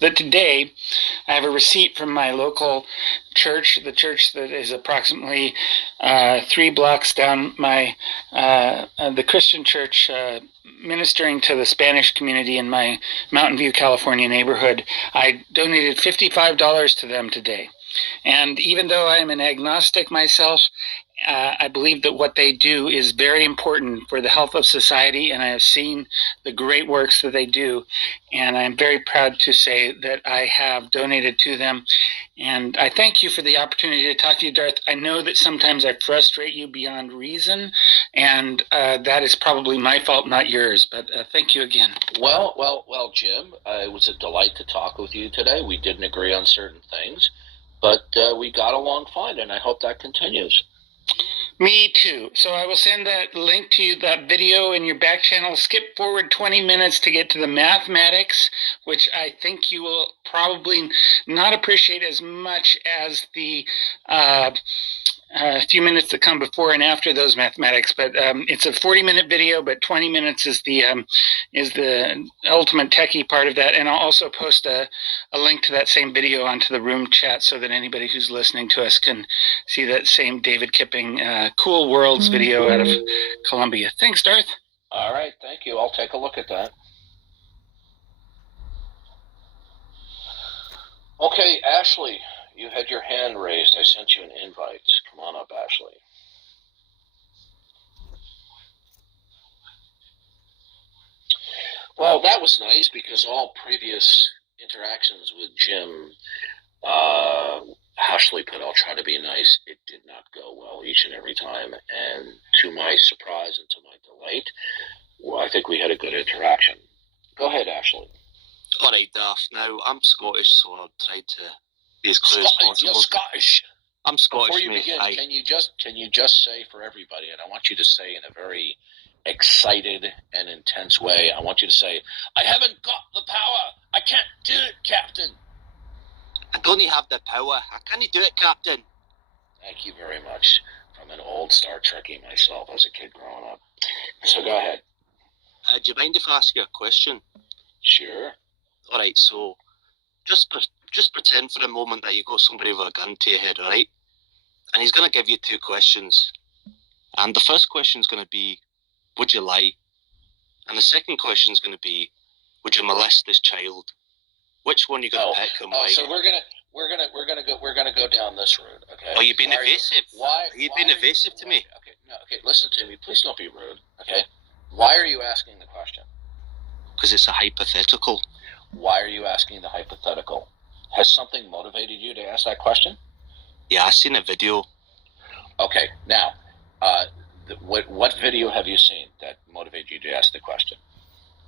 that today I have a receipt from my local church, the church that is approximately 3 blocks down the Christian church ministering to the Spanish community in my Mountain View, California neighborhood. I donated $55 to them today. And even though I'm an agnostic myself, I believe that what they do is very important for the health of society, and I have seen the great works that they do, and I'm very proud to say that I have donated to them. And I thank you for the opportunity to talk to you, Darth. I know that sometimes I frustrate you beyond reason, and that is probably my fault, not yours, but thank you again. Well, Jim, it was a delight to talk with you today. We didn't agree on certain things, but we got along fine, and I hope that continues. Me too. So I will send that link to you, that video in your back channel. Skip forward 20 minutes to get to the mathematics, which I think you will probably not appreciate as much as the few minutes that come before and after those mathematics. But it's a 40-minute video, but 20 minutes is the ultimate techie part of that. And I'll also post a link to that same video onto the room chat so that anybody who's listening to us can see that same David Kipping Cool Worlds video out of Colombia. Thanks, Darth. All right, thank you. I'll take a look at that. Okay, Ashley, you had your hand raised. I sent you an invite. Come on up, Ashley. Well, that was nice because all previous interactions with Jim, Ashley put, I'll try to be nice. It did not go well each and every time. And to my surprise and to my delight, well, I think we had a good interaction. Go ahead, Ashley. All right, Darth. Now, I'm Scottish, so I'll try to be as clear as possible. You're Scottish. I'm Scottish. Before you begin, can you just say for everybody, and I want you to say in a very excited and intense way, I want you to say, I haven't got the power. I can't do it, Captain. I don't have the power. I can't do it, Captain. Thank you very much. I'm an old Star Trekkie myself as a kid growing up. So go ahead. Do you mind if I ask you a question? Sure. All right, so just pretend for a moment that you got somebody with a gun to your head, all right? And he's going to give you 2 questions. And the first question is going to be, would you lie? And the second question is going to be, would you molest this child? Which one you going to pick and why? So we're gonna go down this route, okay? Oh, you've been evasive. You've been evasive to me. Okay, listen to me. Please don't be rude, okay? Why are you asking the question? Because it's a hypothetical. Why are you asking the hypothetical? Has something motivated you to ask that question? Yeah, I seen a video. Okay, now, what video have you seen that motivated you to ask the question?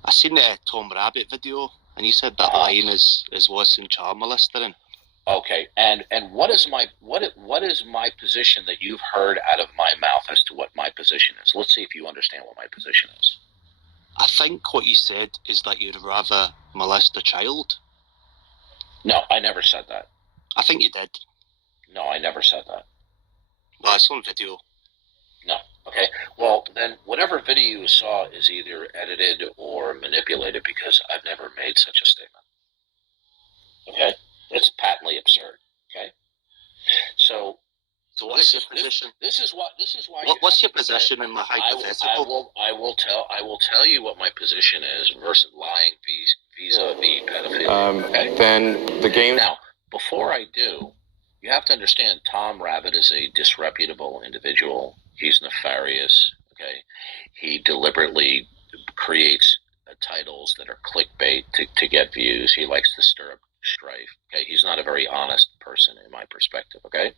I seen the Tom Rabbit video, and he said that lying is worse than child molesting. Okay, and what is my position that you've heard out of my mouth as to what my position is? Let's see if you understand what my position is. I think what you said is that you'd rather molest a child. No, I never said that. I think you did. No, I never said that. Well, it's on video. No. Okay. Well, then whatever video you saw is either edited or manipulated because I've never made such a statement. Okay? It's patently absurd. Okay? So what's your position? This is why. What's your position in my hypothetical? I will tell you what my position is versus lying vis-a-vis pedophilia. Okay? Then the game. Now, before I do, you have to understand Tom Rabbit is a disreputable individual. He's nefarious. Okay, he deliberately creates titles that are clickbait to get views. He likes to stir up strife. Okay, he's not a very honest person in my perspective. Okay,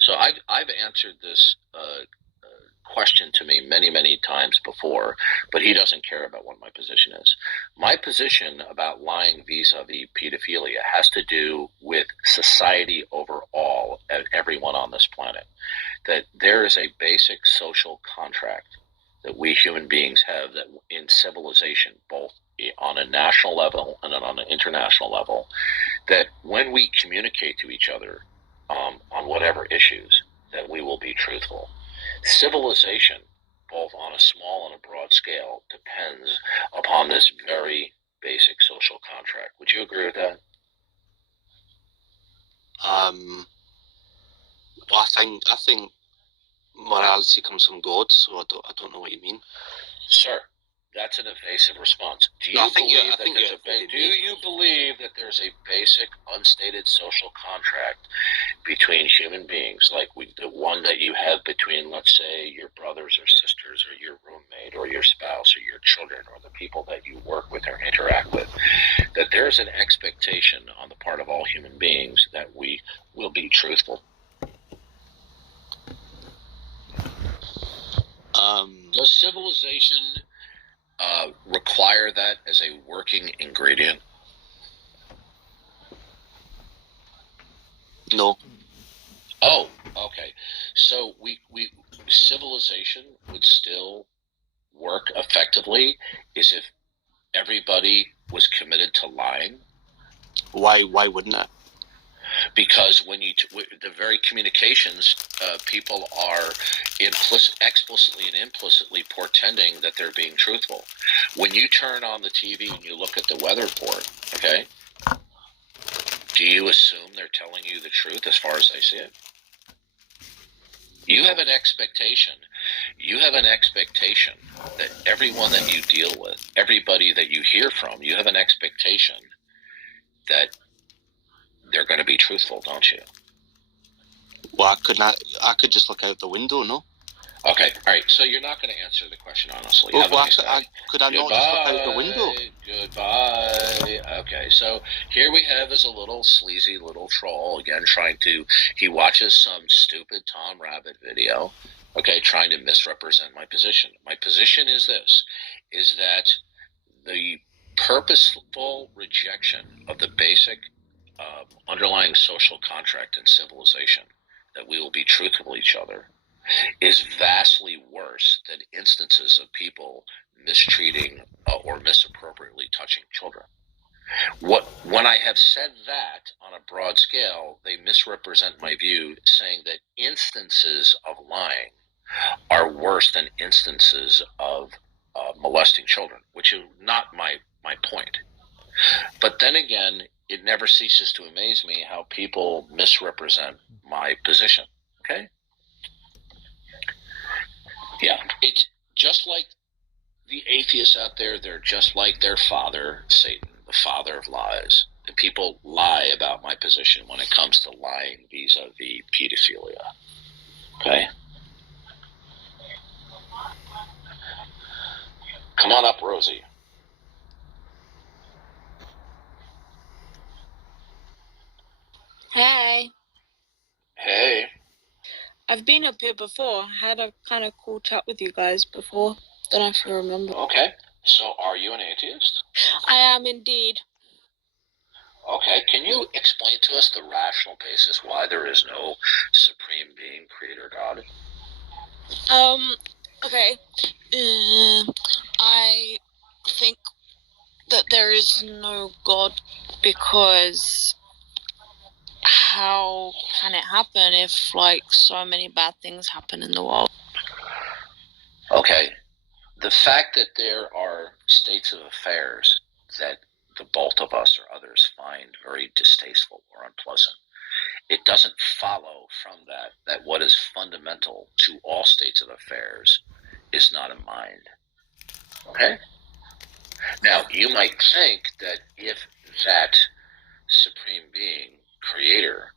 so I've answered this question to me many times before, but he doesn't care about what my position is. My position about lying vis-a-vis pedophilia has to do with society overall, everyone on this planet. That there is a basic social contract that we human beings have that in civilization, both on a national level and on an international level, that when we communicate to each other on whatever issues, that we will be truthful. Civilization, both on a small and a broad scale, depends upon this very basic social contract. Would you agree with that? I think morality comes from God, so I don't know what you mean. Sir, that's an evasive response. Do you believe that there's a basic, unstated social contract between human beings, like the one that you have between, let's say, your brothers or sisters or your roommate or your spouse or your children or the people that you work with or interact with, that there's an expectation on the part of all human beings that we will be truthful? Does civilization require that as a working ingredient? No. Oh, okay. So we civilization would still work effectively is if everybody was committed to lying. Why wouldn't it? Because when the very communications, people are explicitly and implicitly portending that they're being truthful. When you turn on the TV and you look at the weather report, okay, do you assume they're telling you the truth as far as they see it? You have an expectation. You have an expectation that everyone that you deal with, everybody that you hear from, you have an expectation that they're going to be truthful, don't you? Well, I could just look out the window, no? Okay, all right. So you're not going to answer the question honestly. Well, could I not just look out the window? Goodbye. Okay, so here we have is a little sleazy little troll again he watches some stupid Tom Rabbit video, okay, trying to misrepresent my position. My position is this, is that the purposeful rejection of the basic underlying social contract in civilization, that we will be truthful to each other, is vastly worse than instances of people mistreating or misappropriately touching children. When I have said that on a broad scale, they misrepresent my view, saying that instances of lying are worse than instances of molesting children, which is not my point. But then again, it never ceases to amaze me how people misrepresent my position. Okay? Yeah, it's just like the atheists out there. They're just like their father, Satan, the father of lies. And people lie about my position when it comes to lying vis-a-vis pedophilia. Okay? Come on up, Rosie. Hi. Hey. I've been up here before. Had a kind of cool chat with you guys before. Don't know if you remember. Okay. So are you an atheist? I am indeed. Okay. Can you explain to us the rational basis why there is no supreme being, creator God? Okay. I think that there is no God because how can it happen if, like, so many bad things happen in the world? Okay. The fact that there are states of affairs that the both of us or others find very distasteful or unpleasant, it doesn't follow from that what is fundamental to all states of affairs is not a mind. Okay? Now, you might think that if that supreme being, creator,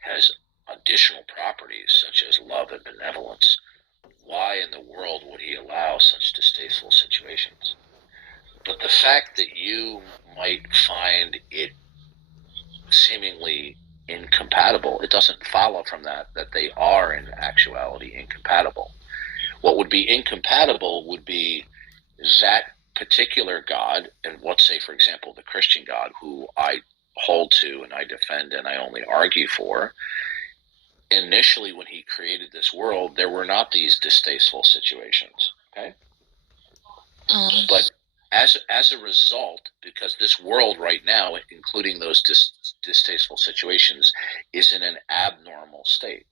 has additional properties such as love and benevolence, why in the world would he allow such distasteful situations? But the fact that you might find it seemingly incompatible, it doesn't follow from that they are in actuality incompatible. What would be incompatible would be that particular God, and let's say, for example, the Christian God, who I hold to and I defend and I only argue for. Initially, when he created this world, there were not these distasteful situations. Okay? But as a result, because this world right now, including those distasteful situations, is in an abnormal state.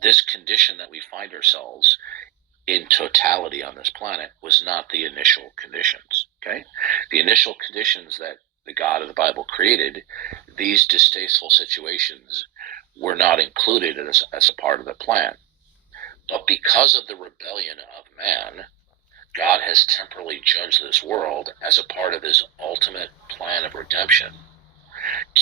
This condition that we find ourselves in totality on this planet was not the initial conditions. Okay? The initial conditions that the God of the Bible created, these distasteful situations were not included as a part of the plan. But because of the rebellion of man, God has temporarily judged this world as a part of his ultimate plan of redemption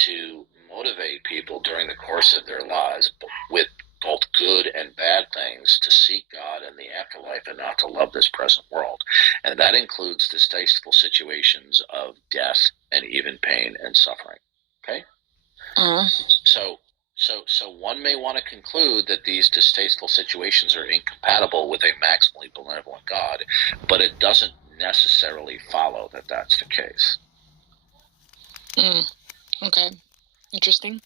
to motivate people during the course of their lives with both good and bad things to seek God in the afterlife and not to love this present world. And that includes distasteful situations of death and even pain and suffering. Okay? So one may want to conclude that these distasteful situations are incompatible with a maximally benevolent God, but it doesn't necessarily follow that that's the case. Okay. Interesting.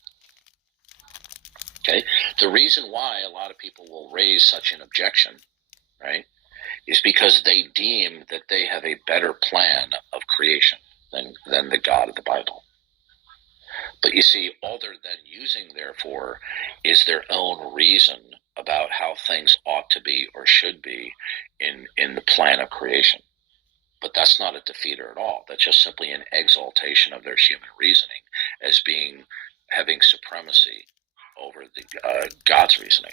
Okay. The reason why a lot of people will raise such an objection, right, is because they deem that they have a better plan of creation than the God of the Bible. But you see, all they're then using, therefore, is their own reason about how things ought to be or should be in the plan of creation. But that's not a defeater at all. That's just simply an exaltation of their human reasoning as having supremacy over the God's reasoning.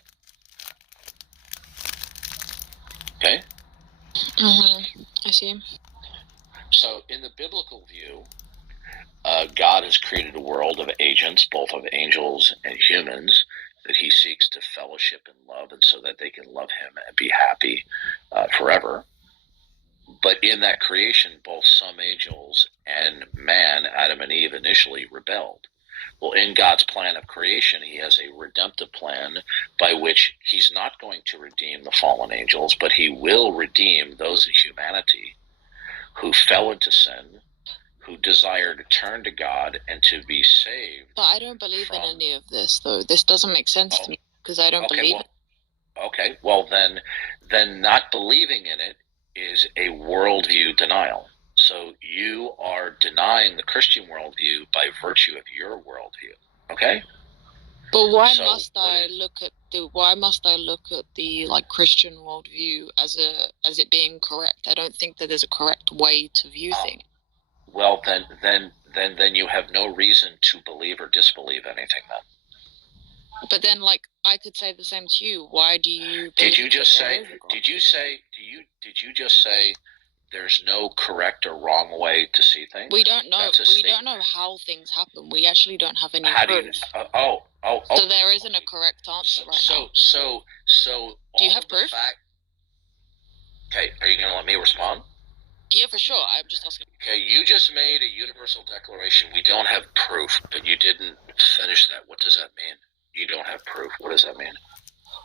Okay? I see. So in the biblical view, God has created a world of agents, both of angels and humans, that he seeks to fellowship and love, and so that they can love him and be happy forever. But in that creation, both some angels and man, Adam and Eve, initially rebelled. Well, in God's plan of creation, he has a redemptive plan by which he's not going to redeem the fallen angels, but he will redeem those in humanity who fell into sin, who desire to turn to God and to be saved. But I don't believe in any of this, though. This doesn't make sense to me because I don't believe it. Okay, well then not believing in it is a worldview denial. So you are denying the Christian worldview by virtue of your worldview. Okay? But why must I look at the like Christian worldview as it being correct? I don't think that there's a correct way to view things. Well, then you have no reason to believe or disbelieve anything then. But then, like, I could say the same to you. Why do you? Did you just say there's no correct or wrong way to see things? We don't know. We don't know how things happen. We actually don't have any proof. So there isn't a correct answer now. So do you have proof? Okay, are you going to let me respond? Yeah, for sure. I'm just asking. Okay, you just made a universal declaration. We don't have proof, but you didn't finish that. What does that mean? You don't have proof. What does that mean?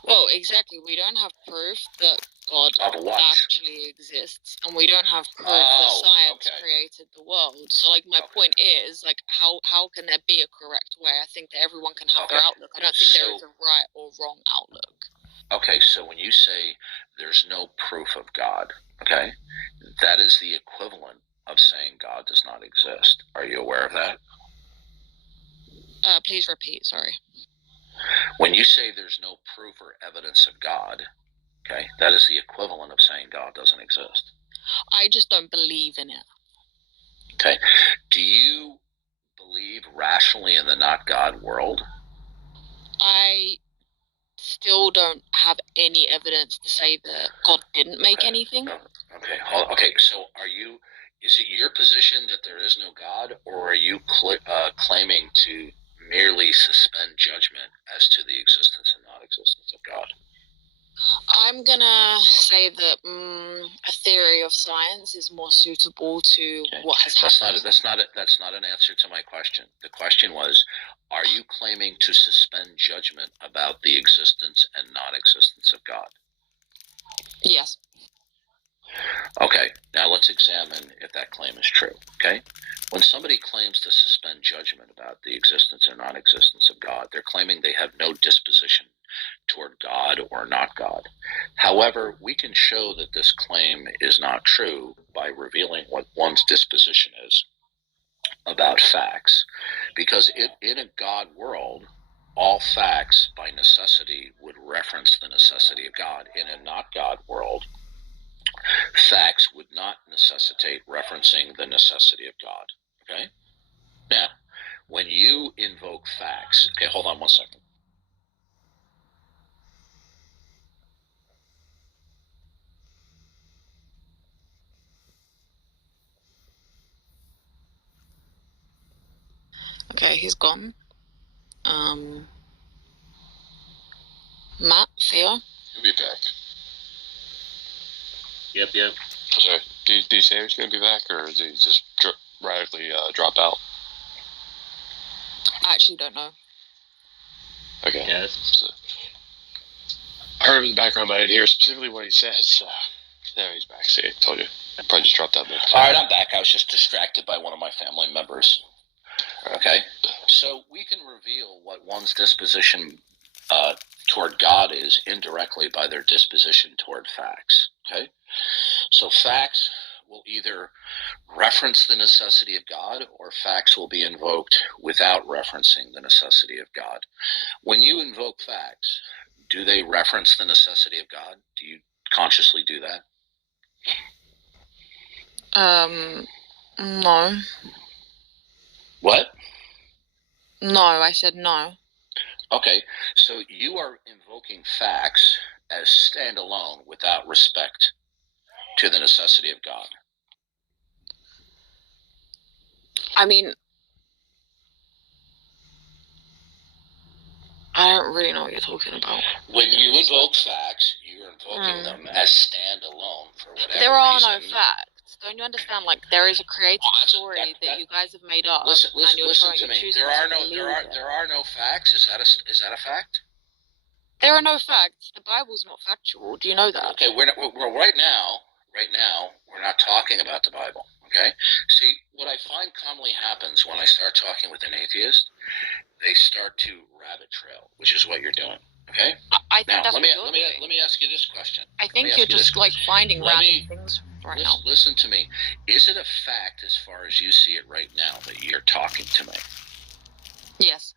Well, exactly. We don't have proof that God actually exists, and we don't have proof that science created the world. So, like, my point is, like, how can there be a correct way? I think that everyone can have their outlook. I don't think there is a right or wrong outlook. Okay, so when you say there's no proof of God, okay, that is the equivalent of saying God does not exist. Are you aware of that? Please repeat, sorry. When you say there's no proof or evidence of God, okay, that is the equivalent of saying God doesn't exist. I just don't believe in it. Okay. Do you believe rationally in the not God world? I still don't have any evidence to say that God didn't make anything. Okay. So is it your position that there is no God, or are you claiming to merely suspend judgment as to the existence and non-existence of God? I'm gonna say that a theory of science is more suitable to what has happened. That's not an answer to my question. The question was, are you claiming to suspend judgment about the existence and non-existence of God? Yes. Okay, now let's examine if that claim is true, okay? When somebody claims to suspend judgment about the existence or non-existence of God, they're claiming they have no disposition toward God or not God. However, we can show that this claim is not true by revealing what one's disposition is about facts, because in a God world, all facts by necessity would reference the necessity of God. In a not God world, facts would not necessitate referencing the necessity of God. Okay? Now, when you invoke facts, okay, hold on one second. Okay, he's gone. Matt, Theo? He'll be back. Yep. Sorry, did you say he's going to be back, or did he just radically drop out? I actually don't know. Okay. Yes. So, I heard him in the background, but I didn't hear specifically what he says. There he's back. See, I told you. I probably just dropped out. All right, I'm back. I was just distracted by one of my family members. Okay, so we can reveal what one's disposition toward God is indirectly by their disposition toward facts. Okay, so facts will either reference the necessity of God, or facts will be invoked without referencing the necessity of God. When you invoke facts, do they reference the necessity of God? Do you consciously do that? No. What? No, I said no. Okay, so you are invoking facts as standalone without respect to the necessity of God. I mean, I don't really know what you're talking about. When you invoke facts, you're invoking them as standalone for whatever reason. There are no facts. Don't you understand? Like, there is a created story that you guys have made up. Listen to me. There are no facts. Is that a fact? There are no facts. The Bible's not factual. Do you know that? Okay, we're right now, we're not talking about the Bible. Okay? See, what I find commonly happens when I start talking with an atheist, they start to rabbit trail, which is what you're doing. Okay? I think that's let me ask you this question. I think you're just like finding random things right now. Listen to me. Is it a fact, as far as you see it right now, that you're talking to me? Yes.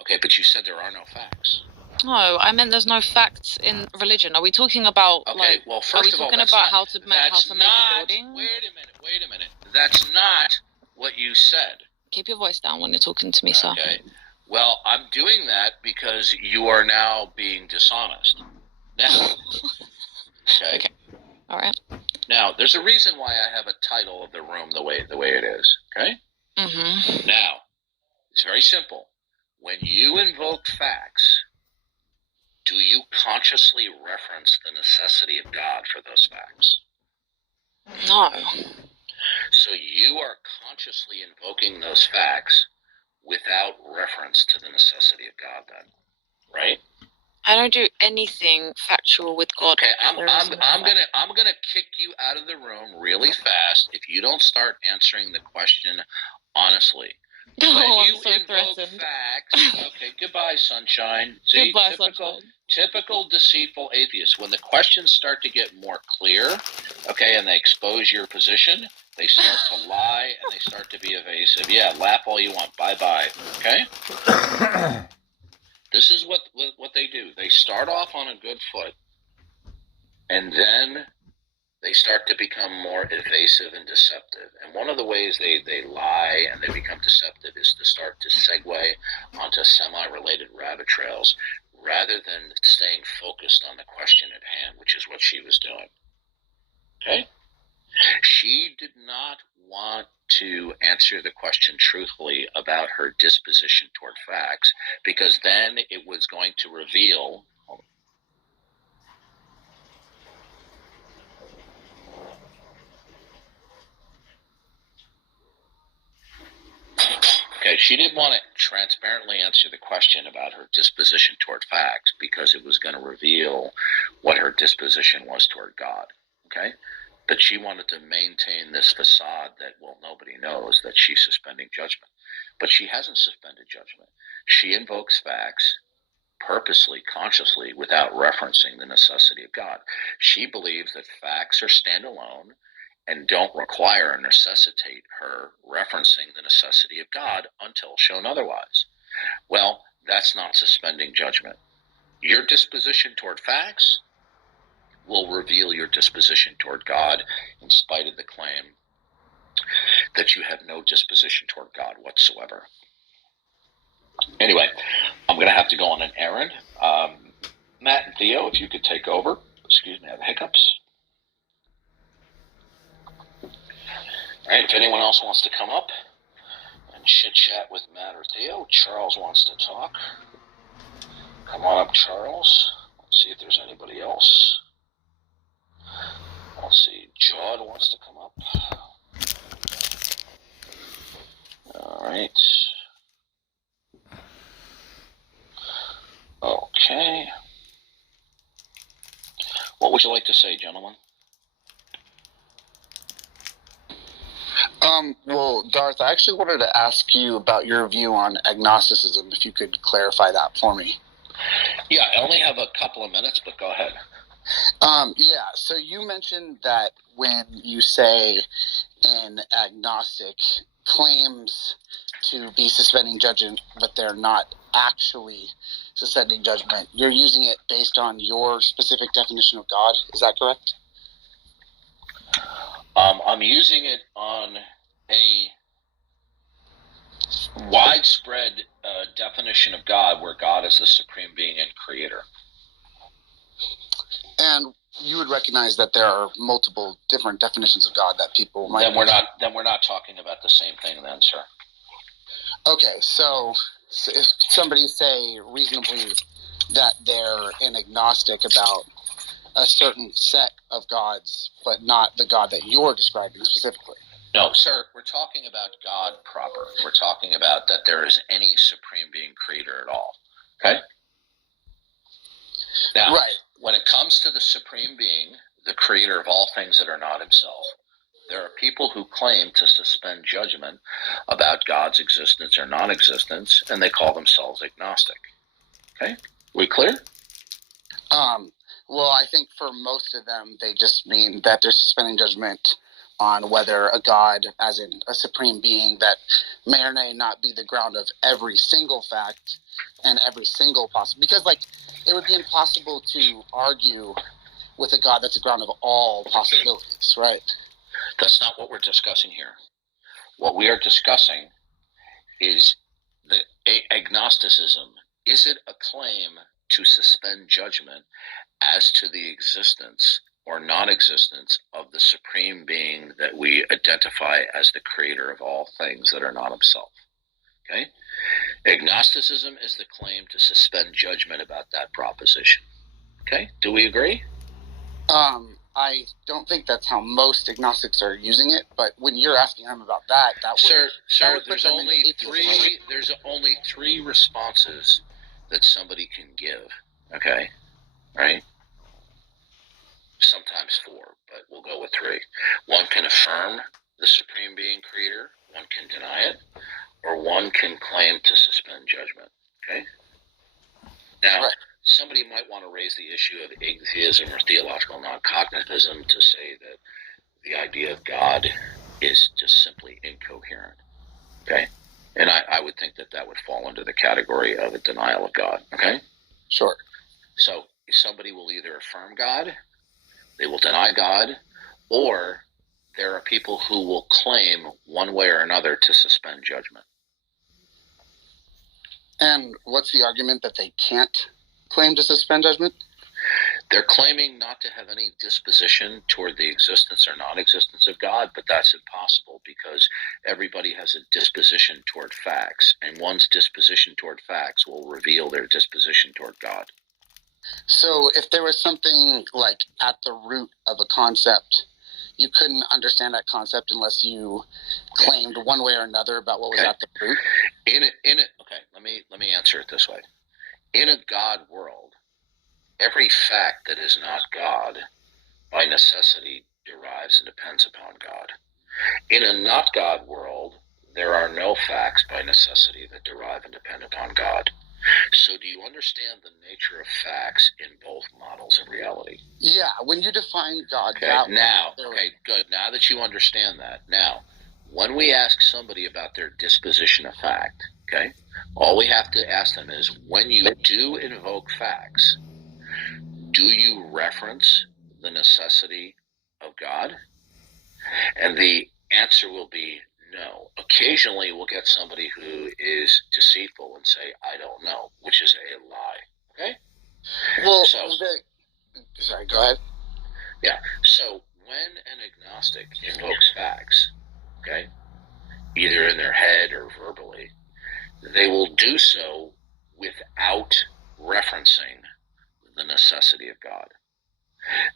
Okay, but you said there are no facts. No, I meant there's no facts in religion. Are we talking about first of all, how to make a building? Wait a minute. That's not what you said. Keep your voice down when you're talking to me, sir. Okay. Well, I'm doing that because you are now being dishonest. Now. Okay. All right. Now, there's a reason why I have a title of the room the way it is. Okay. Mm-hmm. Now, it's very simple. When you invoke facts, do you consciously reference the necessity of God for those facts? No. So you are consciously invoking those facts without reference to the necessity of God, then, right? I don't do anything factual with God. Okay, I'm gonna kick you out of the room really fast if you don't start answering the question honestly. I'm so threatened. Facts, okay, goodbye, sunshine. See, goodbye, sunshine. Typical deceitful atheists. When the questions start to get more clear, okay, and they expose your position, they start to lie and they start to be evasive. Yeah, laugh all you want. Bye-bye, okay? This is what they do. They start off on a good foot, and then they start to become more evasive and deceptive. And one of the ways they lie and they become deceptive is to start to segue onto semi-related rabbit trails rather than staying focused on the question at hand, which is what she was doing. Okay? She did not want to answer the question truthfully about her disposition toward facts, because then it was going to reveal... Okay, she didn't want to transparently answer the question about her disposition toward facts because it was going to reveal what her disposition was toward God. Okay? But she wanted to maintain this facade that, well, nobody knows that she's suspending judgment. But she hasn't suspended judgment. She invokes facts purposely, consciously, without referencing the necessity of God. She believes that facts are standalone and don't require or necessitate her referencing the necessity of God until shown otherwise. Well, that's not suspending judgment. Your disposition toward facts will reveal your disposition toward God in spite of the claim that you have no disposition toward God whatsoever. Anyway, I'm going to have to go on an errand. Matt and Theo, if you could take over. Excuse me, I have hiccups. All right, if anyone else wants to come up and chit-chat with Matt or Theo, Charles wants to talk. Come on up, Charles. Let's see if there's anybody else. Let's see, Jawed wants to come up. All right. Okay. What would you like to say, gentlemen? Well, Darth, I actually wanted to ask you about your view on agnosticism, if you could clarify that for me. Yeah, I only have a couple of minutes, but go ahead. Yeah, so you mentioned that when you say an agnostic claims to be suspending judgment, but they're not actually suspending judgment, you're using it based on your specific definition of God. Is that correct? I'm using it on a widespread definition of God, where God is the supreme being and creator. And you would recognize that there are multiple different definitions of God that people might. Then we're not talking about the same thing, then, sir. Okay, so if somebody say reasonably that they're an agnostic about a certain set of gods, but not the God that you're describing specifically. No, sir, we're talking about God proper. We're talking about that there is any supreme being creator at all. Okay? Now, right. When it comes to the supreme being, the creator of all things that are not himself, there are people who claim to suspend judgment about God's existence or non-existence, and they call themselves agnostic. Okay? We clear? Well, I think for most of them, they just mean that they're suspending judgment on whether a God, as in a supreme being, that may or may not be the ground of every single fact and every single possible. Because, like, it would be impossible to argue with a God that's the ground of all possibilities, right? That's not what we're discussing here. What we are discussing is the agnosticism. Is it a claim to suspend judgment as to the existence or non-existence of the supreme being that we identify as the creator of all things that are not himself? Okay? Agnosticism is the claim to suspend judgment about that proposition. Okay? Do we agree? I don't think that's how most agnostics are using it, but when you're asking them about that Sir, would there's only three responses that somebody can give. Okay? Right? Sometimes four, but we'll go with three. One can affirm the supreme being creator, one can deny it, or one can claim to suspend judgment. Okay? Now, right. Somebody might want to raise the issue of atheism or theological non-cognitivism to say that the idea of God is just simply incoherent. Okay? And I would think that would fall under the category of a denial of God. Okay? Sure. So somebody will either affirm God, they will deny God, or there are people who will claim one way or another to suspend judgment. And what's the argument that they can't claim to suspend judgment? They're claiming not to have any disposition toward the existence or non-existence of God, but that's impossible because everybody has a disposition toward facts, and one's disposition toward facts will reveal their disposition toward God. So if there was something like at the root of a concept, you couldn't understand that concept unless you claimed one way or another about what was at the root? Okay, let me answer it this way. In a God world, every fact that is not God, by necessity, derives and depends upon God. In a not God world, there are no facts by necessity that derive and depend upon God. So do you understand the nature of facts in both models of reality? Yeah, when you define God good. Now that you understand that, now, when we ask somebody about their disposition of fact, okay, all we have to ask them is, when you do invoke facts, do you reference the necessity of God? And the answer will be no. Occasionally we'll get somebody who is deceitful and say, I don't know, which is a lie. Okay? Well, so, sorry, go ahead. Yeah. So when an agnostic invokes facts, okay, either in their head or verbally, they will do so without referencing the necessity of God.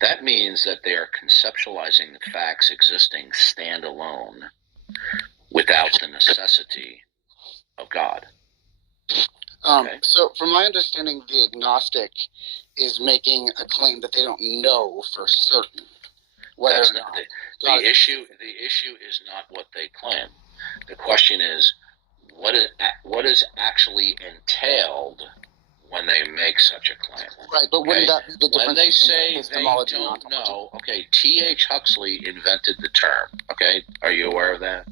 That means that they are conceptualizing the facts existing standalone without the necessity of God. Okay. So, from my understanding, the agnostic is making a claim that they don't know for certain whether or not the issue is not what they claim. The question is what is actually entailed when they make such a claim. Right, but wouldn't that be the difference? When they say they don't and know, okay, T.H. Huxley invented the term, okay? Are you aware of that?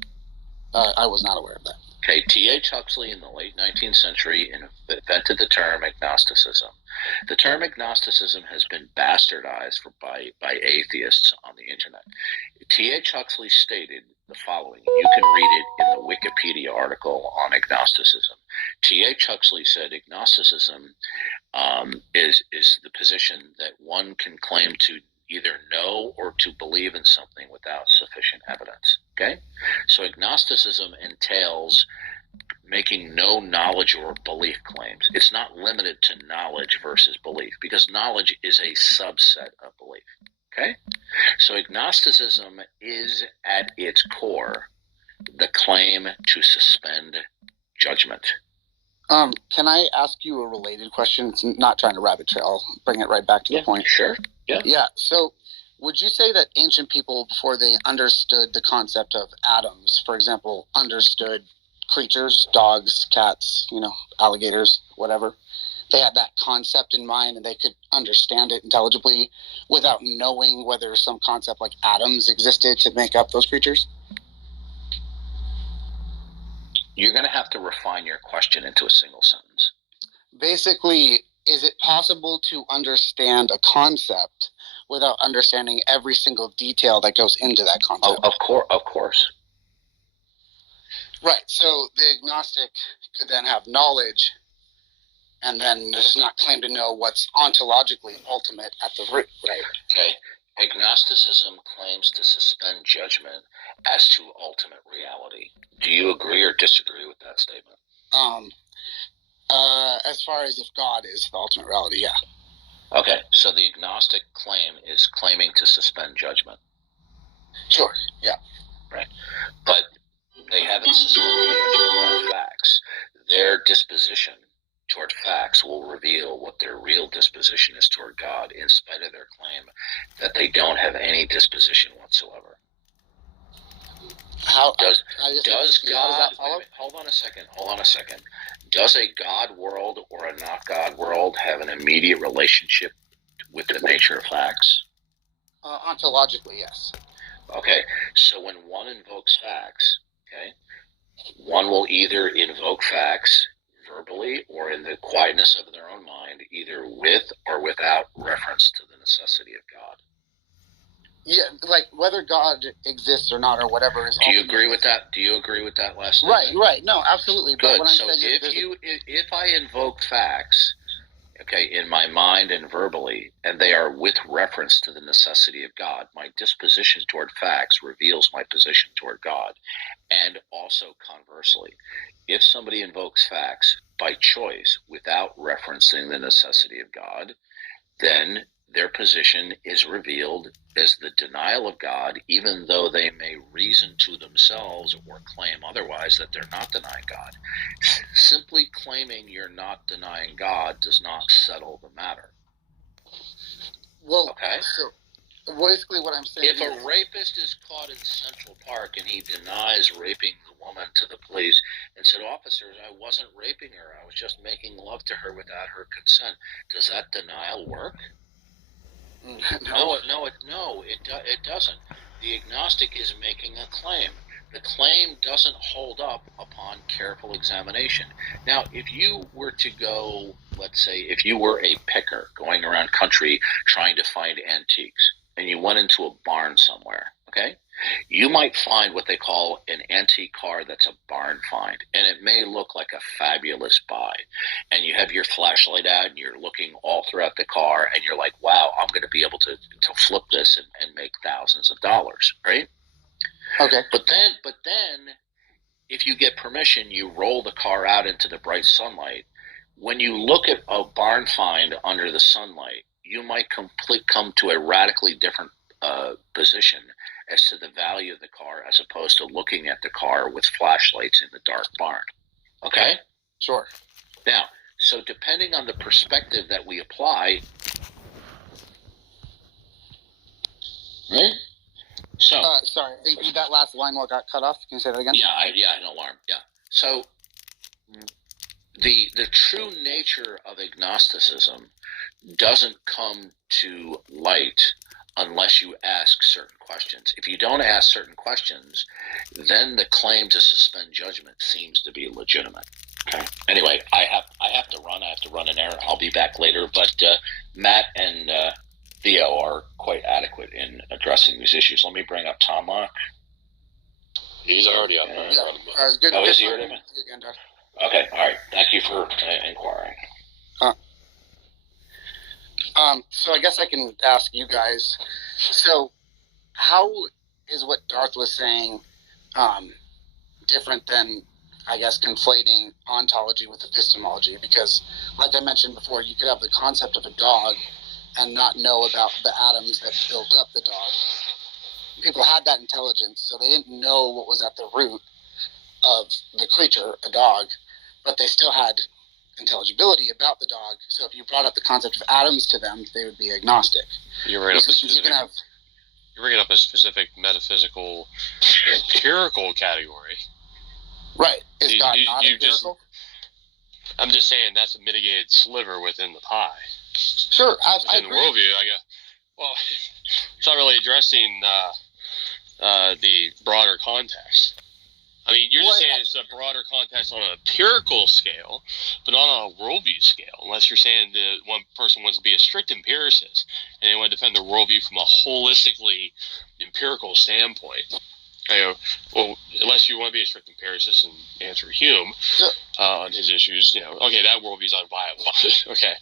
I was not aware of that. Okay, T.H. Huxley in the late 19th century invented the term agnosticism. The term agnosticism has been bastardized by atheists on the internet. T.H. Huxley stated the following. You can read it in the Wikipedia article on agnosticism. T.H. Huxley said agnosticism is the position that one can claim to either know or to believe in something without sufficient evidence. Okay? So agnosticism entails making no knowledge or belief claims. It's not limited to knowledge versus belief, because knowledge is a subset of belief. Okay? So agnosticism is at its core the claim to suspend judgment. Can I ask you a related question? It's not trying to rabbit trail. Bring it right back to the point. Sure. Yeah. Yeah. So, would you say that ancient people, before they understood the concept of atoms, for example, understood creatures, dogs, cats, alligators, whatever, they had that concept in mind and they could understand it intelligibly without knowing whether some concept like atoms existed to make up those creatures? You're going to have to refine your question into a single sentence. Basically, is it possible to understand a concept without understanding every single detail that goes into that concept? Of course. Right. So the agnostic could then have knowledge and then does not claim to know what's ontologically ultimate at the root. Right. Okay. Agnosticism claims to suspend judgment as to ultimate reality. Do you agree or disagree with that statement? As far as if God is the ultimate reality, yeah. Okay, so the agnostic claim is claiming to suspend judgment. Sure, yeah. Right. But they haven't suspended judgment about facts. Their disposition toward facts will reveal what their real disposition is toward God, in spite of their claim that they don't have any disposition whatsoever. Does God? Hold on a second. Does a God world or a not God world have an immediate relationship with the nature of facts? Ontologically, yes. Okay, so when one invokes facts, okay, one will either invoke facts verbally or in the quietness of their own mind, either with or without reference to the necessity of God. Yeah, like whether God exists or not or whatever is. Do you agree with that? Do you agree with that last statement? Right. No, absolutely. Good. But what So I'm saying if I invoke facts, okay, in my mind and verbally, and they are with reference to the necessity of God, my disposition toward facts reveals my position toward God. And also conversely, if somebody invokes facts by choice without referencing the necessity of God, then their position is revealed as the denial of God, even though they may reason to themselves or claim otherwise that they're not denying God. Simply claiming you're not denying God does not settle the matter. Well, okay? So basically what I'm saying if a rapist is caught in Central Park and he denies raping the woman to the police and said, officers, I wasn't raping her, I was just making love to her without her consent, does that denial work? No, it doesn't. The agnostic is making a claim. The claim doesn't hold up upon careful examination. Now, if you were to go, let's say, if you were a picker going around country trying to find antiques, and you went into a barn somewhere, okay, you might find what they call an antique car that's a barn find, and it may look like a fabulous buy. And you have your flashlight out, and you're looking all throughout the car, and you're like, wow, I'm going to be able to flip this and make thousands of dollars, right? Okay. But then, if you get permission, you roll the car out into the bright sunlight. When you look at a barn find under the sunlight, you might come to a radically different position as to the value of the car, as opposed to looking at the car with flashlights in the dark barn. Okay? Sure. Now, so depending on the perspective that we apply, right? So, sorry, that last line got cut off. Can you say that again? Yeah, an alarm. Yeah. So, the true nature of agnosticism doesn't come to light unless you ask certain questions. If you don't ask certain questions, then the claim to suspend judgment seems to be legitimate. Okay. Anyway, I have to run. I have to run an errand. I'll be back later. But Matt and Theo are quite adequate in addressing these issues. Let me bring up Tom Locke. He's already up. Good. Oh, is he already? Okay. All right. Thank you for inquiring. So I guess I can ask you guys. So, how is what Darth was saying different than, I guess, conflating ontology with epistemology? Because, like I mentioned before, you could have the concept of a dog and not know about the atoms that built up the dog. People had that intelligence, so they didn't know what was at the root of the creature, a dog, but they still had intelligibility about the dog. So if you brought up the concept of atoms to them, they would be agnostic. You're bringing up a specific metaphysical, empirical category. Right. Is God not empirical? I'm just saying that's a mitigated sliver within the pie. Sure. In the worldview, I guess. Well, it's not really addressing the broader context. I mean, you're just saying it's a broader context on an empirical scale, but not on a worldview scale, unless you're saying that one person wants to be a strict empiricist and they want to defend their worldview from a holistically empirical standpoint. Well, unless you want to be a strict empiricist and answer Hume on his issues, okay, that worldview is unviable. Okay.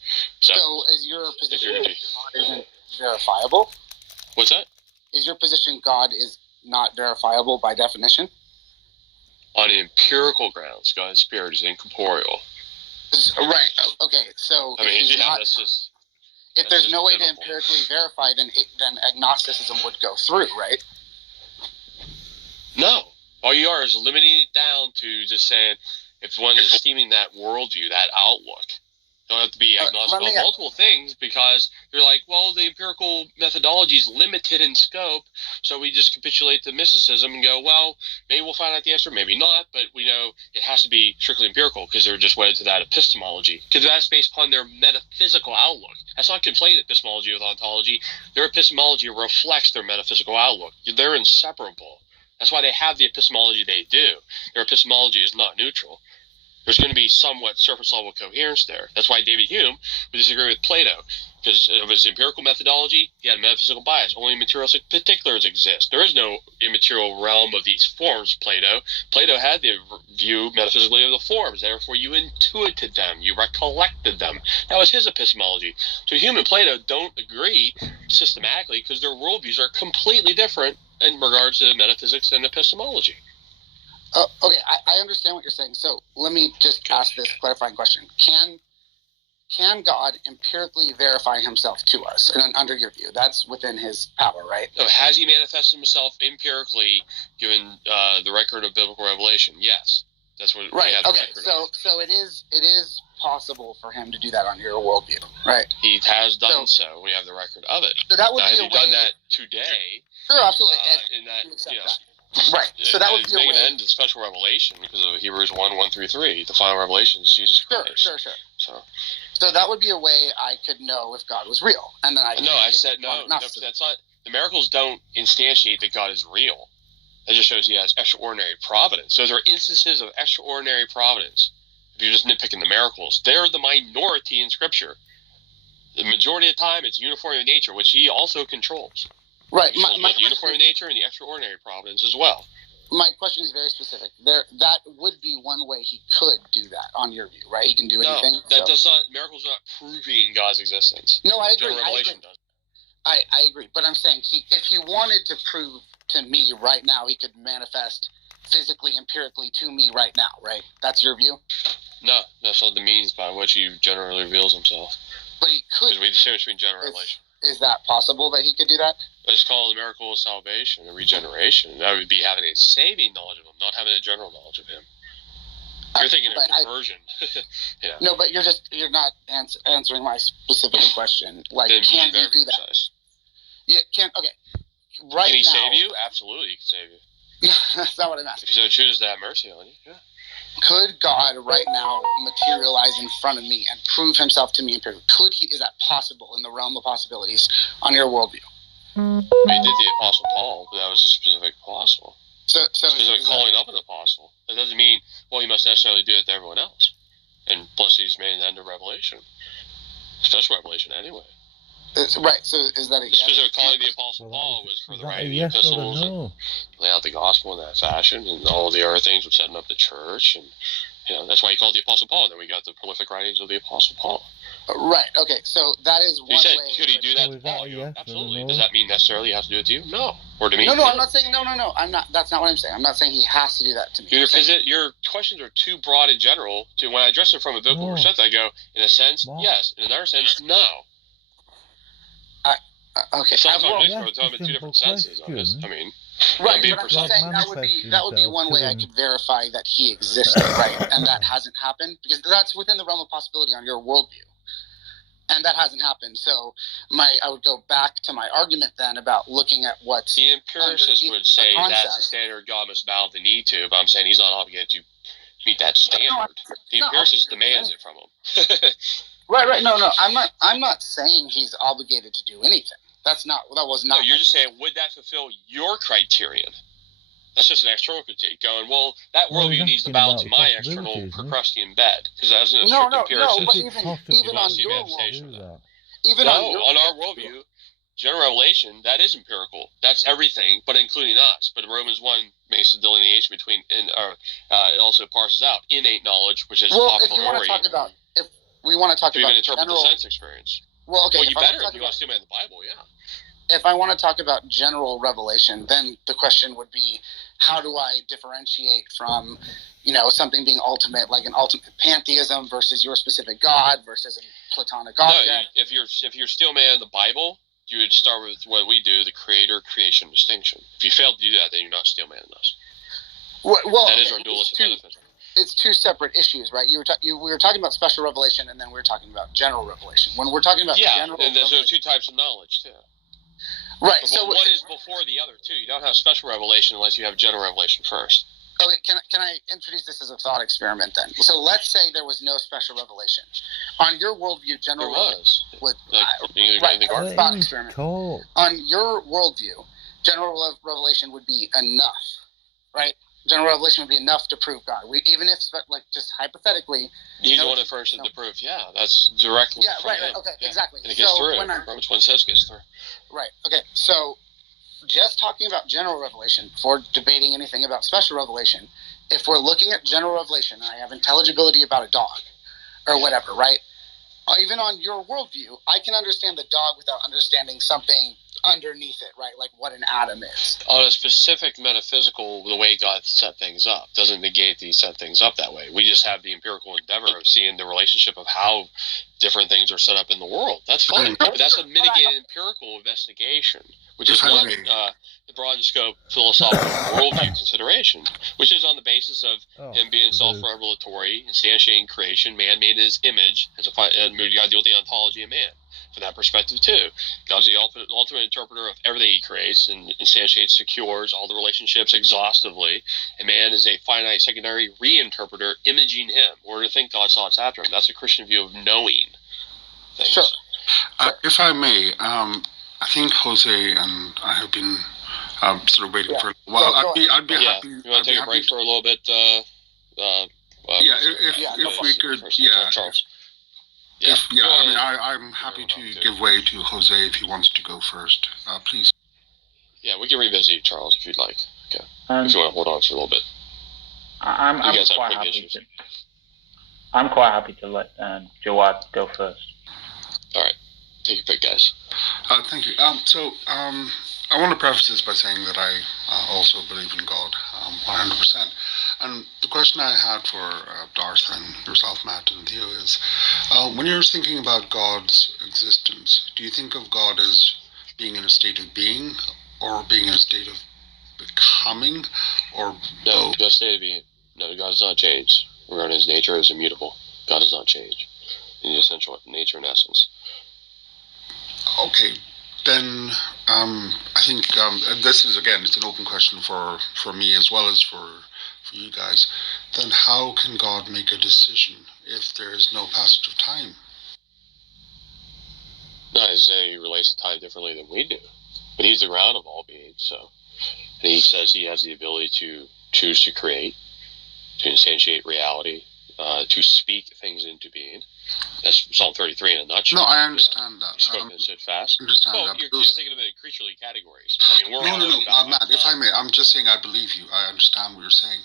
So is your position God isn't verifiable? What's that? Is your position God is not verifiable by definition? On empirical grounds, God's spirit is incorporeal. Right. Okay. So if there's no way to empirically verify, then agnosticism would go through, right? No. All you are is limiting it down to just saying if one is esteeming that worldview, that outlook. You don't have to be agnostic on multiple things, because you're like, well, the empirical methodology is limited in scope, so we just capitulate to mysticism and go, well, maybe we'll find out the answer, maybe not, but we know it has to be strictly empirical because they're just wedded to that epistemology, because that's based upon their metaphysical outlook. That's not conflating epistemology with ontology. Their epistemology reflects their metaphysical outlook. They're inseparable. That's why they have the epistemology they do. Their epistemology is not neutral. There's going to be somewhat surface-level coherence there. That's why David Hume would disagree with Plato, because of his empirical methodology, he had a metaphysical bias. Only materialistic particulars exist. There is no immaterial realm of these forms, Plato. Plato had the view metaphysically of the forms. Therefore, you intuited them. You recollected them. That was his epistemology. So Hume and Plato don't agree systematically because their worldviews are completely different in regards to metaphysics and epistemology. Okay, I understand what you're saying. So let me just ask this clarifying question. Can God empirically verify himself to us? And under your view, that's within his power, right? So has he manifested himself empirically given the record of biblical revelation? Yes. That's what right. We have Okay, so it is possible for him to do that on your worldview, right? He has done so. We have the record of it. So that would be has he done that today? Sure, absolutely. Right. So that would be a way. An end to special revelation because of Hebrews 1:1-3. The final revelation is Jesus Christ. Sure. So that would be a way I could know if God was real, and then I said no. That's not. The miracles don't instantiate that God is real. That just shows he has extraordinary providence. Those are instances of extraordinary providence. If you're just nitpicking the miracles, they're the minority in Scripture. The majority of the time, it's uniformity of nature, which he also controls. Right. The uniform nature and the extraordinary providence as well. My question is very specific. That would be one way he could do that, on your view, right? He can do anything. No, that does not. Miracles are not proving God's existence. No, I agree. General revelation does. I agree, but I'm saying if he wanted to prove to me right now, he could manifest physically, empirically to me right now, right? That's your view? No, that's not the means by which he generally reveals himself. But he could. Because we distinguish between general revelation. Is that possible that he could do that? It's called the miracle of salvation and regeneration. That would be having a saving knowledge of him, not having a general knowledge of him. You're thinking of conversion. Yeah. No, but you're not answering my specific question. Like, then can he do that? Precise. Yeah, okay. Right now. Can he save you? Absolutely, he can save you. That's not what I'm asking. If he so chooses to have mercy on you, yeah. Could God right now materialize in front of me and prove himself to me empirically? Could he? Is that possible in the realm of possibilities on your worldview? He did the Apostle Paul, but that was a specific apostle. So specific calling up an apostle. That doesn't mean, well, he must necessarily do it to everyone else. And plus, he's made it under revelation. Special revelation, anyway. Right, so is that a the specific calling of the Apostle Paul was for the writing yes epistles and lay out the gospel in that fashion, and all the other things of setting up the church, and that's why he called the Apostle Paul. And then we got the prolific writings of the Apostle Paul. Right. Okay. So that is one way. Could he do that to Paul? Absolutely. Does that mean necessarily he has to do it to you? No. Or to me? No. I'm not saying no. I'm not. That's not what I'm saying. I'm not saying he has to do that to me. Your questions are too broad in general. To when I address it from a biblical perspective, I go, in a sense, yes. In another sense, no. Okay. Sometimes we're talking in two different senses. Right, but I'm saying that would be one way I could verify that he existed, right? And that hasn't happened because that's within the realm of possibility on your worldview, and that hasn't happened. So I would go back to my argument then about looking at what's the empiricist would say that's the standard God must bow the knee to, but I'm saying he's not obligated to meet that standard. The empiricist demands it from him. Right. No. I'm not saying he's obligated to do anything. That was not. No, you're just saying, would that fulfill your criterion? That's just an external critique. Going, well, that worldview needs to bow to my external Procrustean bed, because as an empiricist, but even on your worldview, on our worldview, general revelation that is empirical. That's everything, but including us. But Romans 1 makes a delineation between, it also parses out innate knowledge, which is a priori. If we want to talk about interpret the sense experience. Well, okay. Well, you better if you want to still in the Bible, yeah. If I want to talk about general revelation, then the question would be, how do I differentiate from, something being ultimate, like an ultimate pantheism versus your specific God versus a Platonic object? No, if you're still man in the Bible, you would start with what we do, the creator-creation distinction. If you fail to do that, then you're not still man in us. Well, that is our dualistic metaphysics. It's two separate issues, right? We were talking about special revelation, and then we were talking about general revelation. When we're talking about general and there's two types of knowledge too. Right. But one is before the other too. You don't have special revelation unless you have general revelation first. Okay. Can I introduce this as a thought experiment then? So let's say there was no special revelation. On your worldview, general thought experiment. Cool. On your worldview, general revelation would be enough, right? General revelation would be enough to prove God. Even if, just hypothetically, he's the one that furnishes the proof. Yeah, that's directly. Yeah, right. Okay, yeah. Exactly. And it gets through. Romans 1 says gets through. Right. Okay. So, just talking about general revelation before debating anything about special revelation, if we're looking at general revelation, and I have intelligibility about a dog, or whatever, right? Even on your worldview, I can understand the dog without understanding something underneath it, right? Like what an atom is. On a specific metaphysical, the way God set things up doesn't negate that he set things up that way. We just have the empirical endeavor of seeing the relationship of how different things are set up in the world. That's fine. But that's a mitigated empirical investigation, which is not the broad scope philosophical worldview consideration, which is on the basis of him being self-revelatory, instantiating creation, man made in his image. You got to deal with the ontology of man. From that perspective too, God's the ultimate interpreter of everything he creates and instantiates, secures all the relationships exhaustively, and man is a finite secondary reinterpreter imaging him, or to think God's thoughts after him. That's a Christian view of knowing things. Sure. If I may, I think Jose and I have been sort of waiting for a while. I'd be happy. You want to take a break for a little bit? If we could, Charles. I'm happy to give way to Jose if he wants to go first. Please. Yeah, we can revisit you, Charles, if you'd like. Okay. If you want to hold on for a little bit. I'm quite happy to let Jawad go first. All right. Take your pick, guys. Thank you. I want to preface this by saying that I also believe in God 100%. And the question I had for Darth and yourself, Matt, and Theo is, when you're thinking about God's existence, do you think of God as being in a state of being or being in a state of becoming, or no, just state of being. No, God does not change. Regarding his nature is immutable. God does not change in the essential nature and essence. Okay, then I think this is, again, it's an open question for me as well as for you guys. Then how can God make a decision if there is no passage of time? No, I say he relates to time differently than we do. But he's the ground of all beings, so. And he says he has the ability to choose to create, to instantiate reality, to speak things into being. That's Psalm 33 in a nutshell. No, I understand that. Spoken and stood fast. Understand that. You're thinking of it in creaturely categories. I mean, No, Matt, if I may, I'm just saying I believe you. I understand what you're saying.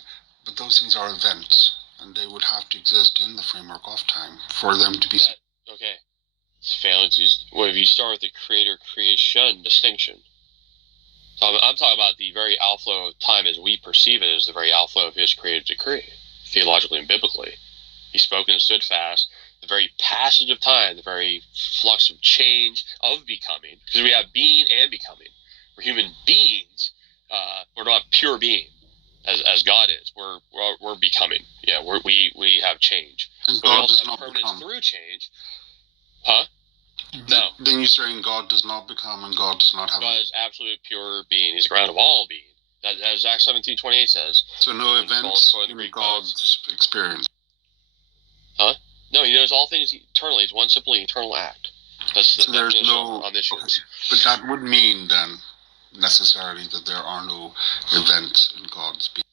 But those things are events, and they would have to exist in the framework of time for them to be... Okay. It's failing to... Well, if you start with the creator-creation distinction, so I'm talking about the very outflow of time as we perceive it as the very outflow of his creative decree, theologically and biblically. He spoke and stood fast. The very passage of time, the very flux of change, of becoming, because we have being and becoming. We're human beings. We're not pure being, as God is. We're becoming. Yeah, we have change. And but God we also does have not permanence become. through change. Huh? No. Then you're saying God does not become and God does not have... God is absolute pure being. He's the ground of all being. As Acts 17:28 says. So no events in God's experience. Huh? No, he knows all things eternally. It's one simply eternal act. That's the definition of omniscience. Okay. But that would mean then necessarily that there are no events in God's being.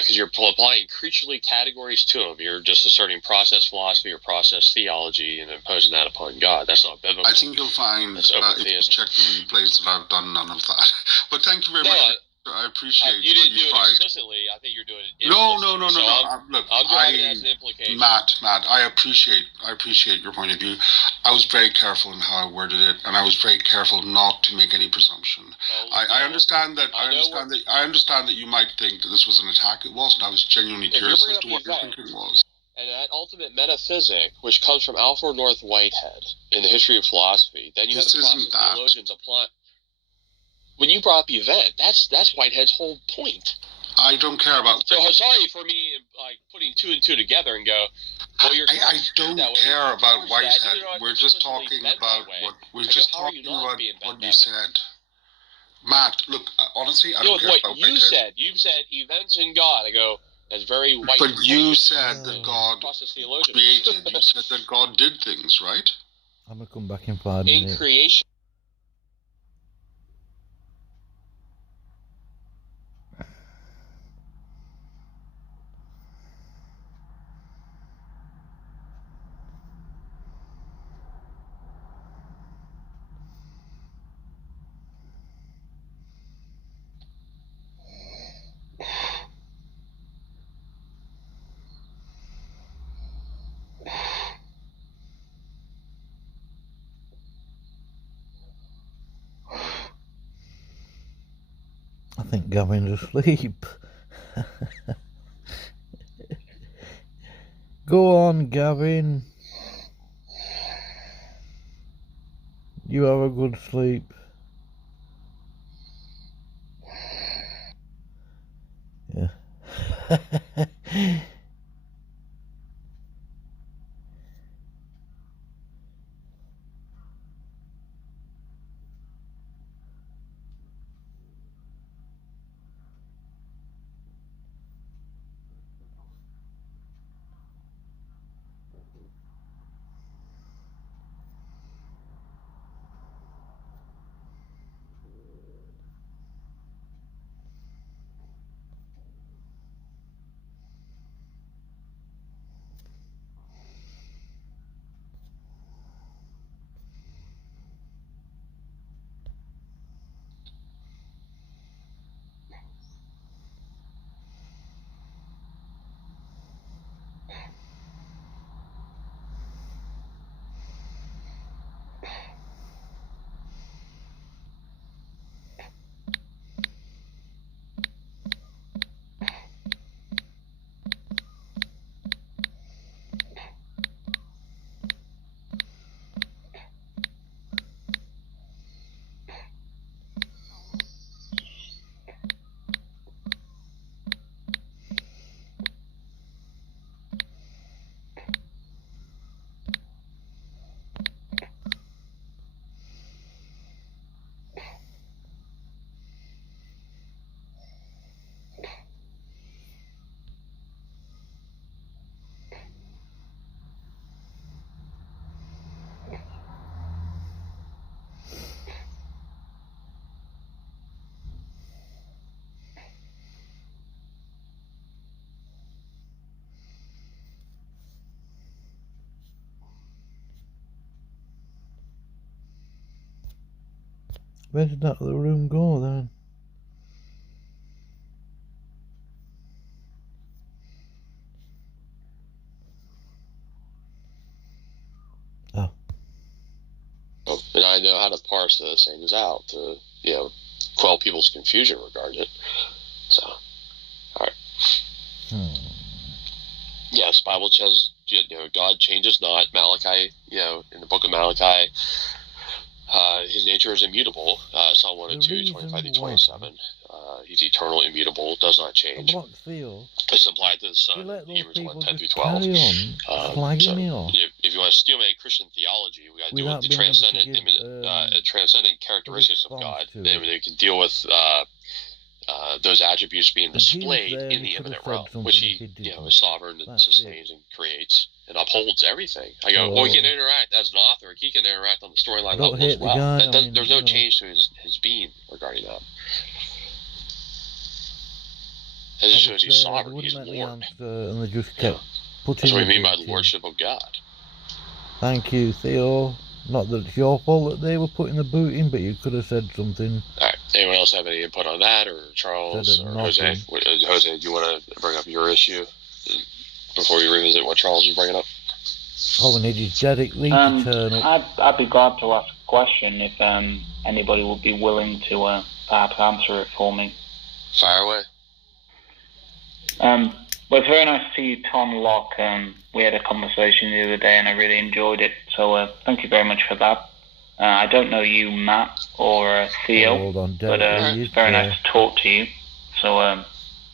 Because you're applying creaturely categories to him. You're just asserting process philosophy or process theology and imposing that upon God. That's not biblical. I think you'll find, if you check the replays, that I've done none of that. But thank you very much. I appreciate you didn't do it explicitly. I think you're doing it implicitly. No. Look, I'm driving it as an implication. Matt, I appreciate your point of view. I was very careful in how I worded it, and I was very careful not to make any presumption. I understand that. I understand that you might think that this was an attack. It wasn't. I was genuinely curious as to what your thinking was. And that ultimate metaphysic, which comes from Alfred North Whitehead in the history of philosophy, then you have the process theologians apply. When you brought up the event, that's Whitehead's whole point. I don't care about... So sorry for me putting two and two together and go, well, you're... I don't care about Whitehead. We're just talking about what you said. Matt, look, honestly, I don't care about Whitehead. You said. You said events in God. I go, that's very Whitehead. But you said that God created. You said that God did things, right? I'm going to come back in 5 minutes. In creation. I think Gavin's asleep. Go on, Gavin. You have a good sleep. Yeah. Where did that other room go then? Oh. And I know how to parse those things out to, quell people's confusion regarding it. So, all right. Yes, Bible says, God changes not. Malachi, in the book of Malachi, his nature is immutable. Psalm 102, 25-27. He's eternal, immutable, does not change. It's applied to the Son, Hebrews 1:10-12. If you want to steal my Christian theology, we got to deal with the transcendent characteristics of God. Then we can deal with those attributes being displayed in the immanent realm, which he, is sovereign and sustains and creates and upholds everything. I go, he can interact as an author. He can interact on the storyline level as well. There's no change to his being regarding that. That just shows he's sovereign. He's Lord. And they just kept putting That's what we mean by the lordship of God. Thank you, Theo. Not that it's your fault that they were putting the boot in, but you could have said something. All right. Anyone else have any input on that, or Charles, or Jose? Jose, do you want to bring up your issue before you revisit what Charles is bringing up? Oh, we need his Derek Lee to turn up. I'd be glad to ask a question if anybody would be willing to perhaps answer it for me. Fire away. Well, it's very nice to see you, Tom Locke. We had a conversation the other day, and I really enjoyed it. So thank you very much for that. I don't know you, Matt, or Theo, but it's very nice to talk to you. So I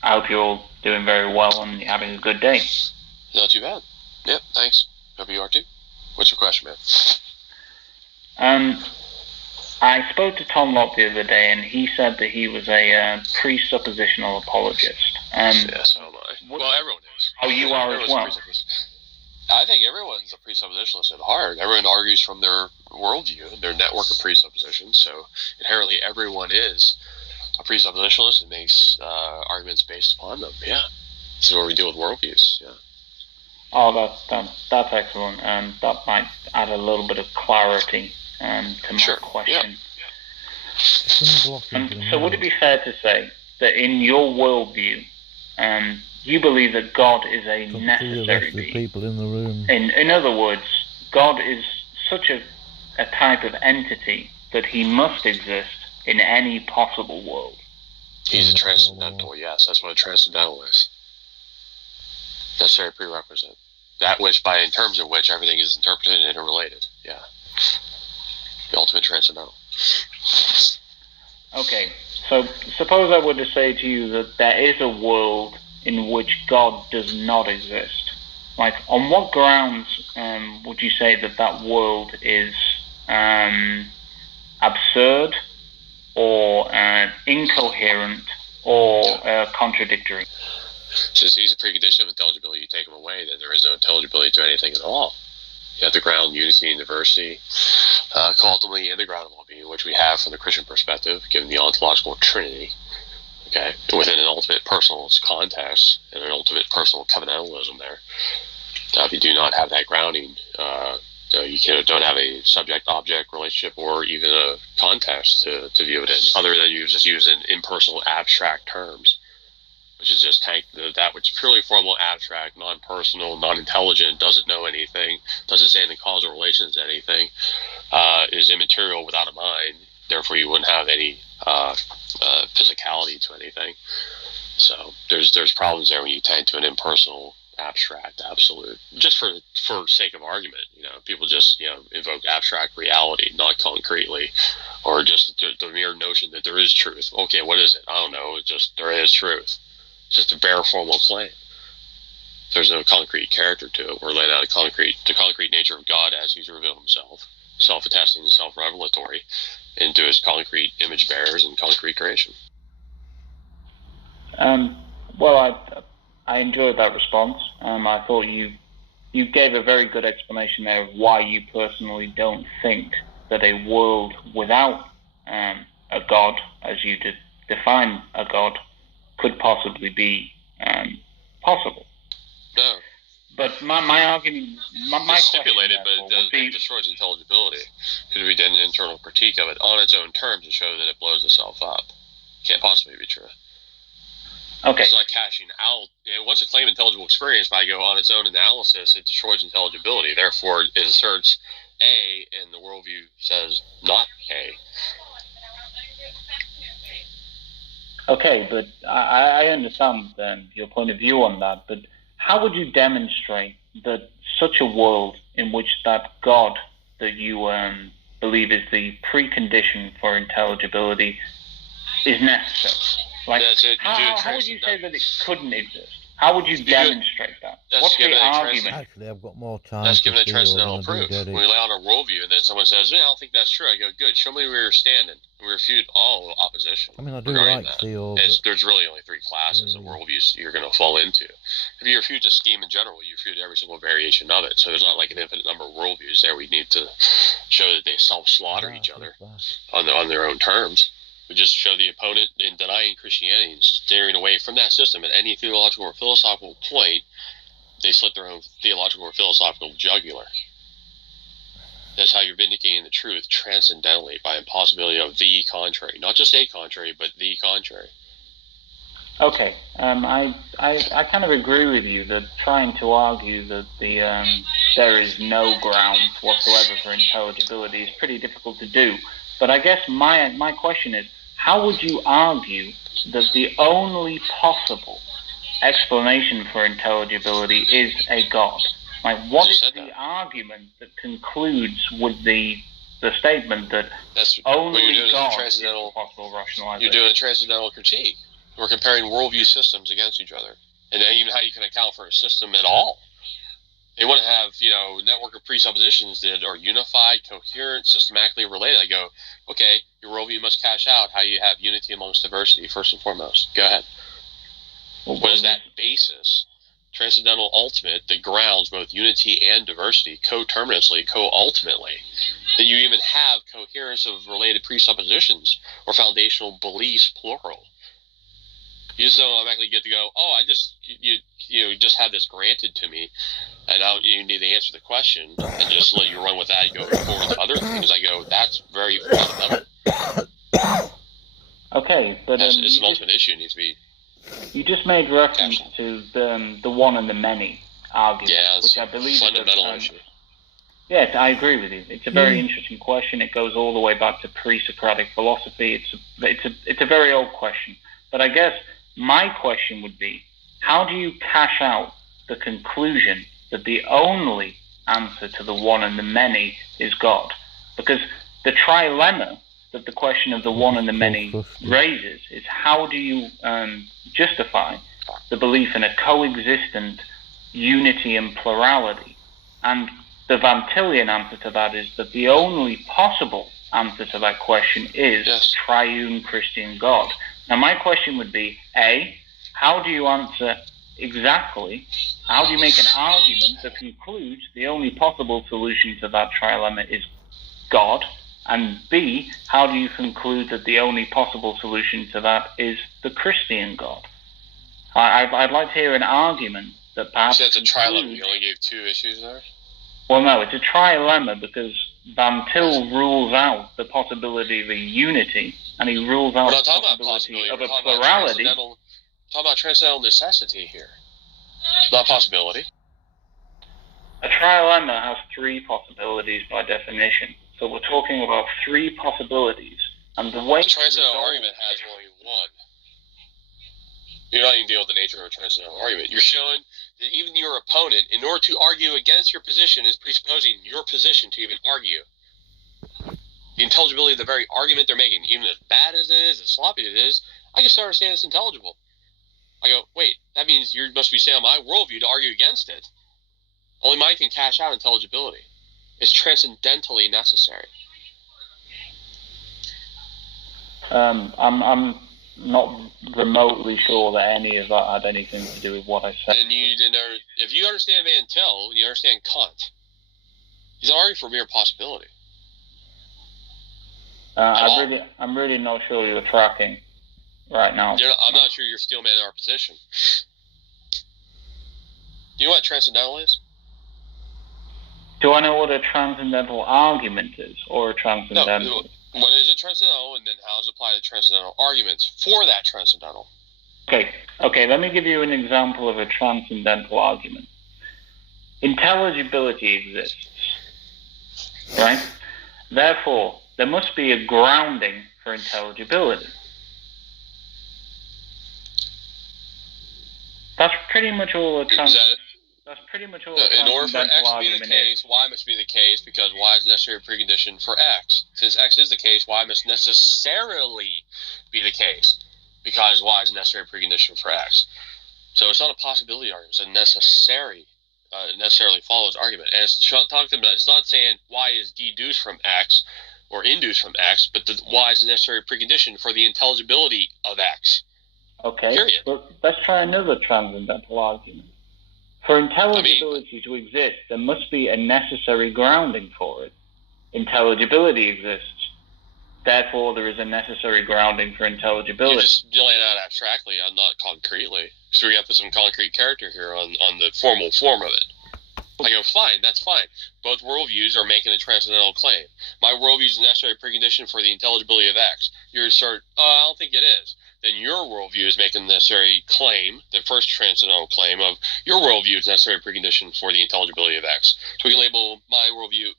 hope you're all doing very well and you're having a good day. Not too bad. Yep, thanks. Hope you are too. What's your question, man? I spoke to Tom Locke the other day, and he said that he was a presuppositional apologist. Yeah, so am I. Well, everyone is. Oh, you are as well? I think everyone's a presuppositionalist at heart. Everyone argues from their worldview, their network of presuppositions. So inherently, everyone is a presuppositionalist and makes arguments based upon them. Yeah, this is where we deal with worldviews. Yeah. Oh, that's excellent, and that might add a little bit of clarity to my question. Yeah. So would it be fair to say that in your worldview, you believe that God is a necessary being? People in the room. In other words, God is such a type of entity that he must exist in any possible world. He's a transcendental, yes. That's what a transcendental is. Necessary prerequisite. That which, in terms of which everything is interpreted and interrelated. Yeah. The ultimate transcendental. Okay, so suppose I were to say to you that there is a world in which God does not exist. Like, on what grounds would you say that world is absurd, or incoherent, or contradictory? Since he's a precondition of intelligibility, you take him away, then there is no intelligibility to anything at all. You have to ground unity and diversity, ultimately in the ground of all being, which we have from the Christian perspective, given the ontological trinity, okay, within an ultimate personalist context and an ultimate personal covenantalism there. If you do not have that grounding, you don't have a subject-object relationship or even a context to view it in, other than you just use in impersonal, abstract terms, which is just that which is purely formal, abstract, non-personal, non-intelligent, doesn't know anything, doesn't stand in causal relations to anything, is immaterial without a mind. Therefore, you wouldn't have any physicality to anything. So there's problems there when you tend to an impersonal, abstract, absolute. Just for sake of argument, people just invoke abstract reality, not concretely, or just the mere notion that there is truth. Okay, what is it? I don't know. It's just there is truth. It's just a bare formal claim. There's no concrete character to it. We're laying out the concrete nature of God as he's revealed himself, self-attesting and self-revelatory into his concrete image bearers and concrete creation. Well, I enjoyed that response. I thought you gave a very good explanation there of why you personally don't think that a world without a God, as you define a God, could possibly be possible. No. But my argument, my it's stipulated, question, but it destroys intelligibility. Because we did an internal critique of it on its own terms to show that it blows itself up. Can't possibly be true. Okay. It's like cashing out. Once a claim intelligible experience, if I go on its own analysis, it destroys intelligibility. Therefore, it asserts A, and the worldview says not A. Okay, but I understand your point of view on that, but how would you demonstrate that such a world in which that God that you believe is the precondition for intelligibility is necessary? Like, that's it. How would you say that it couldn't exist? How would you demonstrate that? What's the argument? Actually, I've got more time. That's given a transcendental proof. When we lay out our worldview, and then someone says, "I don't think that's true." I go, "Good. Show me where you're standing." And we refute all opposition. I mean, I do like Theo. There's really only three classes of worldviews you're going to fall into. If you refute a scheme in general, you refute every single variation of it. So there's not like an infinite number of worldviews there. We need to show that they self-slaughter each other on their own terms. We just show the opponent in denying Christianity and steering away from that system at any theological or philosophical point. They slit their own theological or philosophical jugular. That's how you're vindicating the truth transcendentally by impossibility of the contrary. Not just a contrary, but the contrary. Okay. I kind of agree with you that trying to argue that there is no grounds whatsoever for intelligibility is pretty difficult to do. But I guess my question is, how would you argue that the only possible explanation for intelligibility is a God? Like, what is the argument that concludes with the statement that only God is a possible rationalization? You're doing a transcendental critique. We're comparing worldview systems against each other, and then even how you can account for a system at all. They want to have, network of presuppositions that are unified, coherent, systematically related. I go, okay, your worldview must cash out how you have unity amongst diversity, first and foremost. Go ahead. What is that basis? Transcendental ultimate that grounds both unity and diversity coterminously, co-ultimately. That you even have coherence of related presuppositions or foundational beliefs, plural. You just don't automatically get to go, you just had this granted to me, and now you need to answer the question, and just let you run with that and go forward with other things. I go, that's very fundamental. Okay, but it's an ultimate issue. It needs to be. You just made reference to the one and the many argument, which I believe is a fundamental issue. Yes, I agree with you. It's a very interesting question. It goes all the way back to pre-Socratic philosophy. It's a very old question, but I guess my question would be, how do you cash out the conclusion that the only answer to the one and the many is God? Because the trilemma that the question of the one and the many raises is, how do you justify the belief in a coexistent unity and plurality? And the Van Tillian answer to that is that the only possible answer to that question is triune Christian God. Now, my question would be, A, how do you answer exactly, how do you make an argument that concludes the only possible solution to that trilemma is God? And B, how do you conclude that the only possible solution to that is the Christian God? I'd like to hear an argument that perhaps... So it's a trilemma. You only gave two issues there? Well, no, it's a trilemma because Van Til rules out the possibility of a unity, and he rules out the possibility of a plurality. Talk about transcendental necessity here, not possibility. A trilemma has three possibilities by definition. So we're talking about three possibilities, and the way... The transcendental argument has only one. You're not even dealing with the nature of a transcendental argument. You're showing that even your opponent, in order to argue against your position, is presupposing your position to even argue. The intelligibility of the very argument they're making, even as bad as it is, as sloppy as it is, I can still understand it's intelligible. I go, wait, that means you must be saying on my worldview to argue against it. Only mine can cash out intelligibility. It's transcendentally necessary. I'm not remotely sure that any of that had anything to do with what I said. And if you understand Van Til, you understand Kant. He's not arguing for mere possibility. I'm really not sure you're tracking right now. I'm not sure you're still man in our position. Do you know what transcendental is? Do I know what a transcendental argument is, or a transcendental? No, what is a transcendental, and then how does it apply to transcendental arguments for that transcendental? Okay, let me give you an example of a transcendental argument. Intelligibility exists, right? Therefore, there must be a grounding for intelligibility. That's pretty much all That's pretty much all. In order for X to be the case, Y must be the case, because Y is a necessary precondition for X. Since X is the case, Y must necessarily be the case, because Y is a necessary precondition for X. So it's not a possibility argument; it's a necessarily follows argument. And it's talking about, it's not saying Y is deduced from X or induced from X, but the Y is a necessary precondition for the intelligibility of X. Okay. Period. But let's try another transcendental argument. For intelligibility to exist, there must be a necessary grounding for it. Intelligibility exists. Therefore, there is a necessary grounding for intelligibility. You're just dealing out abstractly, not concretely. So we have to put some concrete character here on the formal form of it. I go, fine, that's fine. Both worldviews are making a transcendental claim. My worldview is a necessary precondition for the intelligibility of X. You assert, I don't think it is. Then your worldview is making the necessary claim, the first transcendental claim of your worldview is a necessary precondition for the intelligibility of X. So we can label my worldview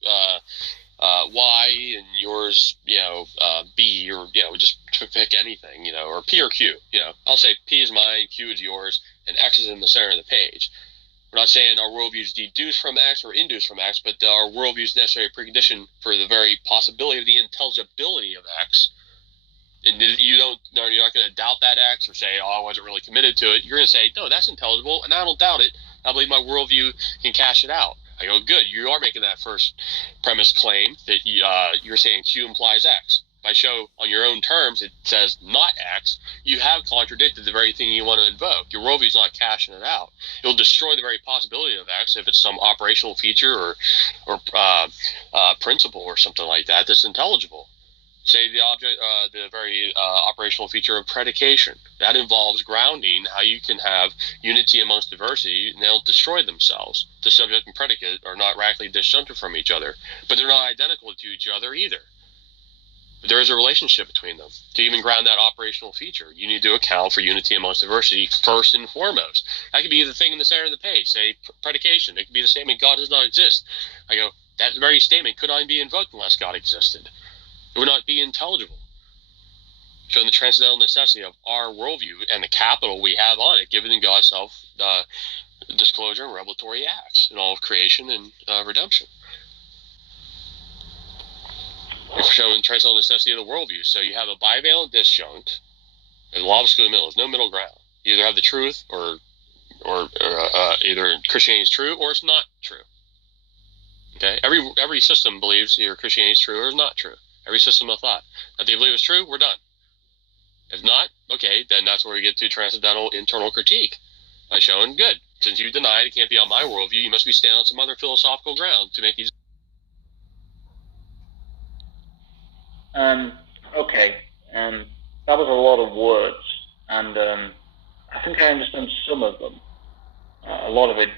Y and yours, B, or just pick anything, or P or Q. I'll say P is mine, Q is yours, and X is in the center of the page. We're not saying our worldview is deduced from X or induced from X, but our worldview is a necessary precondition for the very possibility of the intelligibility of X. And you're not going to doubt that X or say, I wasn't really committed to it. You're going to say, no, that's intelligible, and I don't doubt it. I believe my worldview can cash it out. I go, good. You are making that first premise claim that you're saying Q implies X. If I show on your own terms it says not X, you have contradicted the very thing you want to invoke. Your worldview is not cashing it out. It will destroy the very possibility of X if it's some operational feature or principle or something like that that's intelligible. Say the object, the very operational feature of predication. That involves grounding, how you can have unity amongst diversity, and they'll destroy themselves. The subject and predicate are not radically disjunctive from each other, but they're not identical to each other either. But there is a relationship between them. To even ground that operational feature, you need to account for unity amongst diversity first and foremost. That could be the thing in the center of the page, say predication. It could be the statement, God does not exist. I go, that very statement could not be invoked unless God existed. It would not be intelligible. Showing the transcendental necessity of our worldview and the capital we have on it, given in God's self-disclosure and revelatory acts in all of creation and redemption. It's showing the transcendental necessity of the worldview. So you have a bivalent disjunct, and the law of the middle. There's no middle ground. You either have the truth or either Christianity is true or it's not true. Okay, every system believes either Christianity is true or is not true. Every system of thought. If they believe it's true, we're done. If not, okay, then that's where we get to transcendental internal critique. By showing, good, since you denied it can't be on my worldview, you must be standing on some other philosophical ground to make these. Okay, that was a lot of words, and I think I understand some of them. A lot of it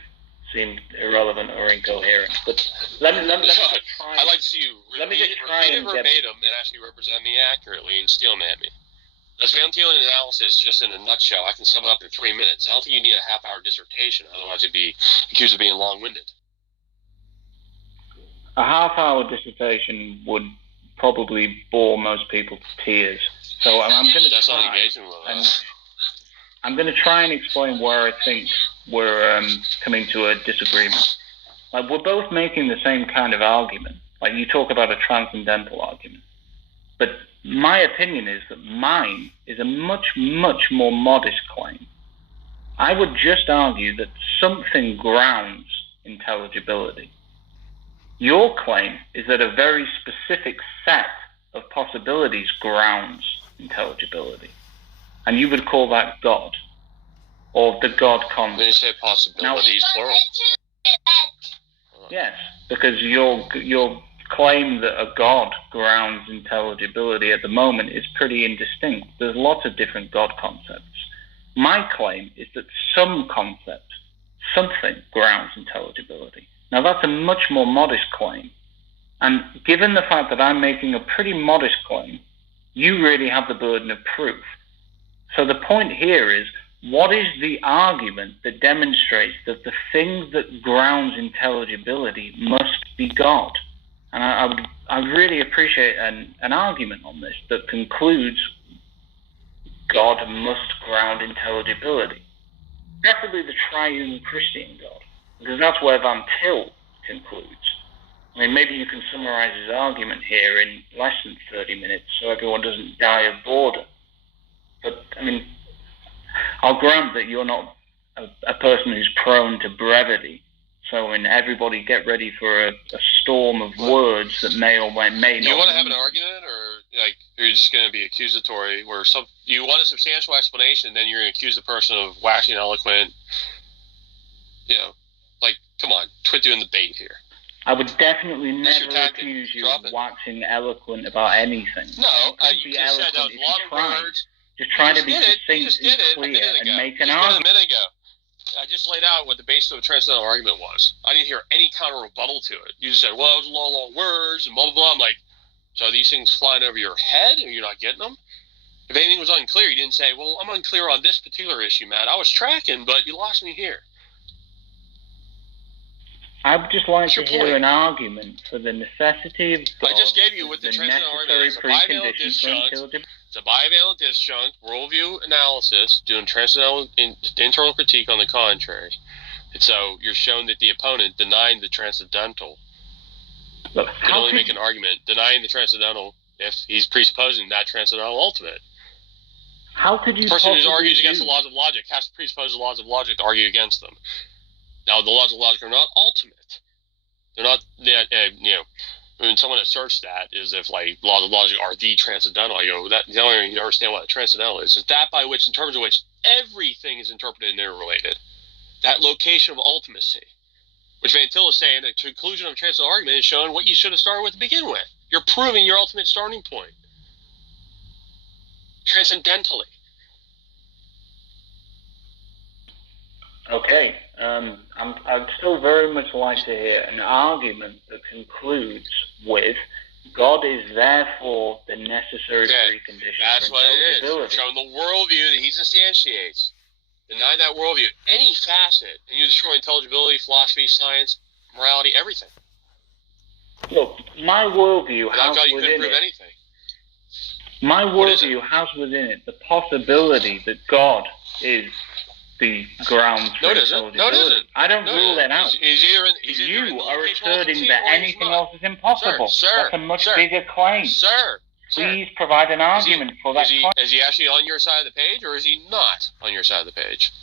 seemed irrelevant or incoherent, but let me try. I'd like to see you read it verbatim and actually represent me accurately and steal man me. That's Van-Thielen analysis just in a nutshell. I can sum it up in 3 minutes. I don't think you need a half-hour dissertation, otherwise you'd be accused of being long-winded. A half-hour dissertation would probably bore most people to tears. So I'm going to That's not engaging with us. I'm going to try and explain where I think we're coming to a disagreement. Like, we're both making the same kind of argument. Like, you talk about a transcendental argument. But my opinion is that mine is a much, much more modest claim. I would just argue that something grounds intelligibility. Your claim is that a very specific set of possibilities grounds intelligibility. And you would call that God, or the God concept. When you say possibilities, plural. Yes, because your claim that a God grounds intelligibility at the moment is pretty indistinct. There's lots of different God concepts. My claim is that some concept, something grounds intelligibility. Now, that's a much more modest claim. And given the fact that I'm making a pretty modest claim, you really have the burden of proof. So the point here is, what is the argument that demonstrates that the thing that grounds intelligibility must be God? And I would really appreciate an argument on this that concludes God must ground intelligibility. Preferably the triune Christian God, because that's where Van Til concludes. I mean, maybe you can summarize his argument here in less than 30 minutes so everyone doesn't die of boredom. But, I mean, I'll grant that you're not a person who's prone to brevity. So, when everybody get ready for a storm of words that may or may not. Do you want to have an argument, or like you're just going to be accusatory? Where you want a substantial explanation, then you're going to accuse the person of waxing eloquent. You know, like, come on, quit doing the bait here. I would definitely never accuse you of waxing eloquent about anything. No, you just said a lot of words. Just trying to be succinct and clear and make an argument. A minute ago. I just laid out what the basis of a transcendental argument was. I didn't hear any counter rebuttal to it. You just said, well, it was long words and blah, blah, blah. I'm like, so are these things flying over your head and you're not getting them? If anything was unclear, you didn't say, well, I'm unclear on this particular issue, Matt. I was tracking, but you lost me here. I would just like to hear an argument for the necessity of God. I just gave you with the transcendental argument. It's a bivalent disjunct, worldview analysis, doing transcendental internal critique on the contrary. And so you're showing that the opponent denied the transcendental. Look, you can only make an argument denying the transcendental if he's presupposing that transcendental ultimate. How could you? The person who argues against the laws of logic has to presuppose the laws of logic to argue against them. Now, the laws of logic are not ultimate. They're not, when someone asserts that is if, like, laws of logic are the transcendental, I go, the only way you understand what a transcendental is that by which, in terms of which, everything is interpreted and interrelated. That location of ultimacy. Which Van Til is saying, the conclusion of a transcendental argument is showing what you should have started with to begin with. You're proving your ultimate starting point. Transcendentally. Okay, I'd still very much like to hear an argument that concludes with God is therefore the necessary precondition That's for what it intelligibility. is. Showing the worldview that he instantiates. Deny that worldview, any facet, and you destroy intelligibility, philosophy, science, morality, everything. Look, my worldview has within it. Anything. My worldview has within it the possibility that God is the grounds for intelligibility. No, it isn't. I don't rule that out. You are asserting that anything else is impossible. Sir, that's a much bigger claim. Sir, please provide an argument for that claim. Is he actually on your side of the page, or is he not on your side of the page?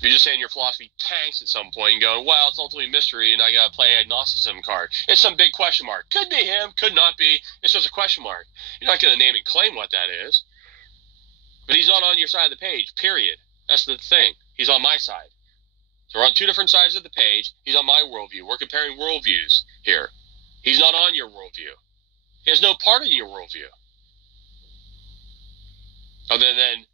You're just saying your philosophy tanks at some point and going, well, it's ultimately mystery, and I got to play agnosticism card. It's some big question mark. Could be him, could not be. It's just a question mark. You're not going to name and claim what that is. But he's not on your side of the page, period. That's the thing. He's on my side. So we're on two different sides of the page. He's on my worldview. We're comparing worldviews here. He's not on your worldview. He has no part in your worldview. Other than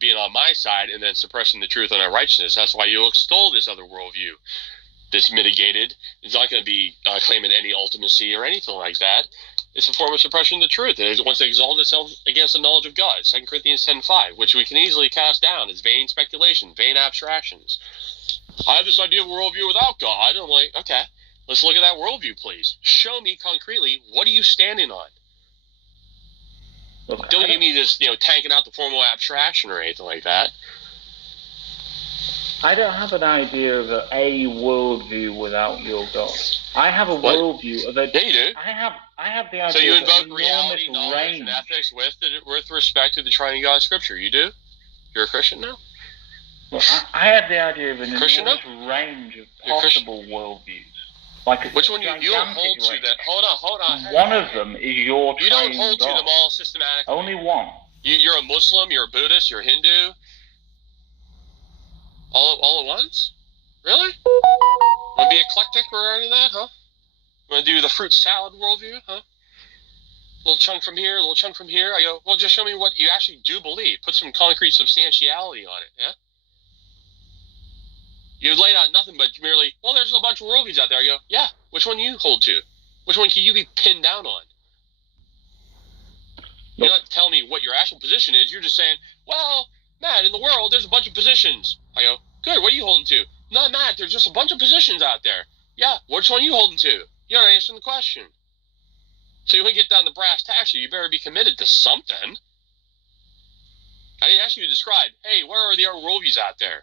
being on my side and then suppressing the truth and unrighteousness. That's why you extol this other worldview that's mitigated. It's not going to be claiming any ultimacy or anything like that. It's a form of suppression of the truth. And it wants to exalt itself against the knowledge of God. 2 Corinthians 10:5, which we can easily cast down as vain speculation, vain abstractions. I have this idea of worldview without God. I'm like, okay, let's look at that worldview, please. Show me concretely, what are you standing on? Look, don't give me this, tanking out the formal abstraction or anything like that. I don't have an idea of a worldview without your God. I have a worldview of a. Yeah, you do. I have the idea. So you of invoke reality, knowledge, and ethics with respect to the triune God Scripture. You do. You're a Christian now. Well, I have the idea of an enormous range of possible worldviews. Like which one you don't hold to that? Hold on. One of them is your. You don't hold to them all systematically. Only one. You're a Muslim. You're a Buddhist. You're a Hindu. All at once? Really? Want to be eclectic regarding that, huh? Want to do the fruit salad worldview, huh? Little chunk from here, little chunk from here. I go, well, just show me what you actually do believe. Put some concrete substantiality on it, yeah? You've laid out nothing but merely, well, there's a bunch of worldviews out there. I go, yeah, which one you hold to? Which one can you be pinned down on? You're not telling me what your actual position is. You're just saying, well, Matt, in the world, there's a bunch of positions. I go, good, what are you holding to? Not Matt, there's just a bunch of positions out there. Yeah, which one are you holding to? You're not answering the question. So when you get down to brass tacks, you better be committed to something. I didn't ask you to describe, hey, where are the other worldviews out there?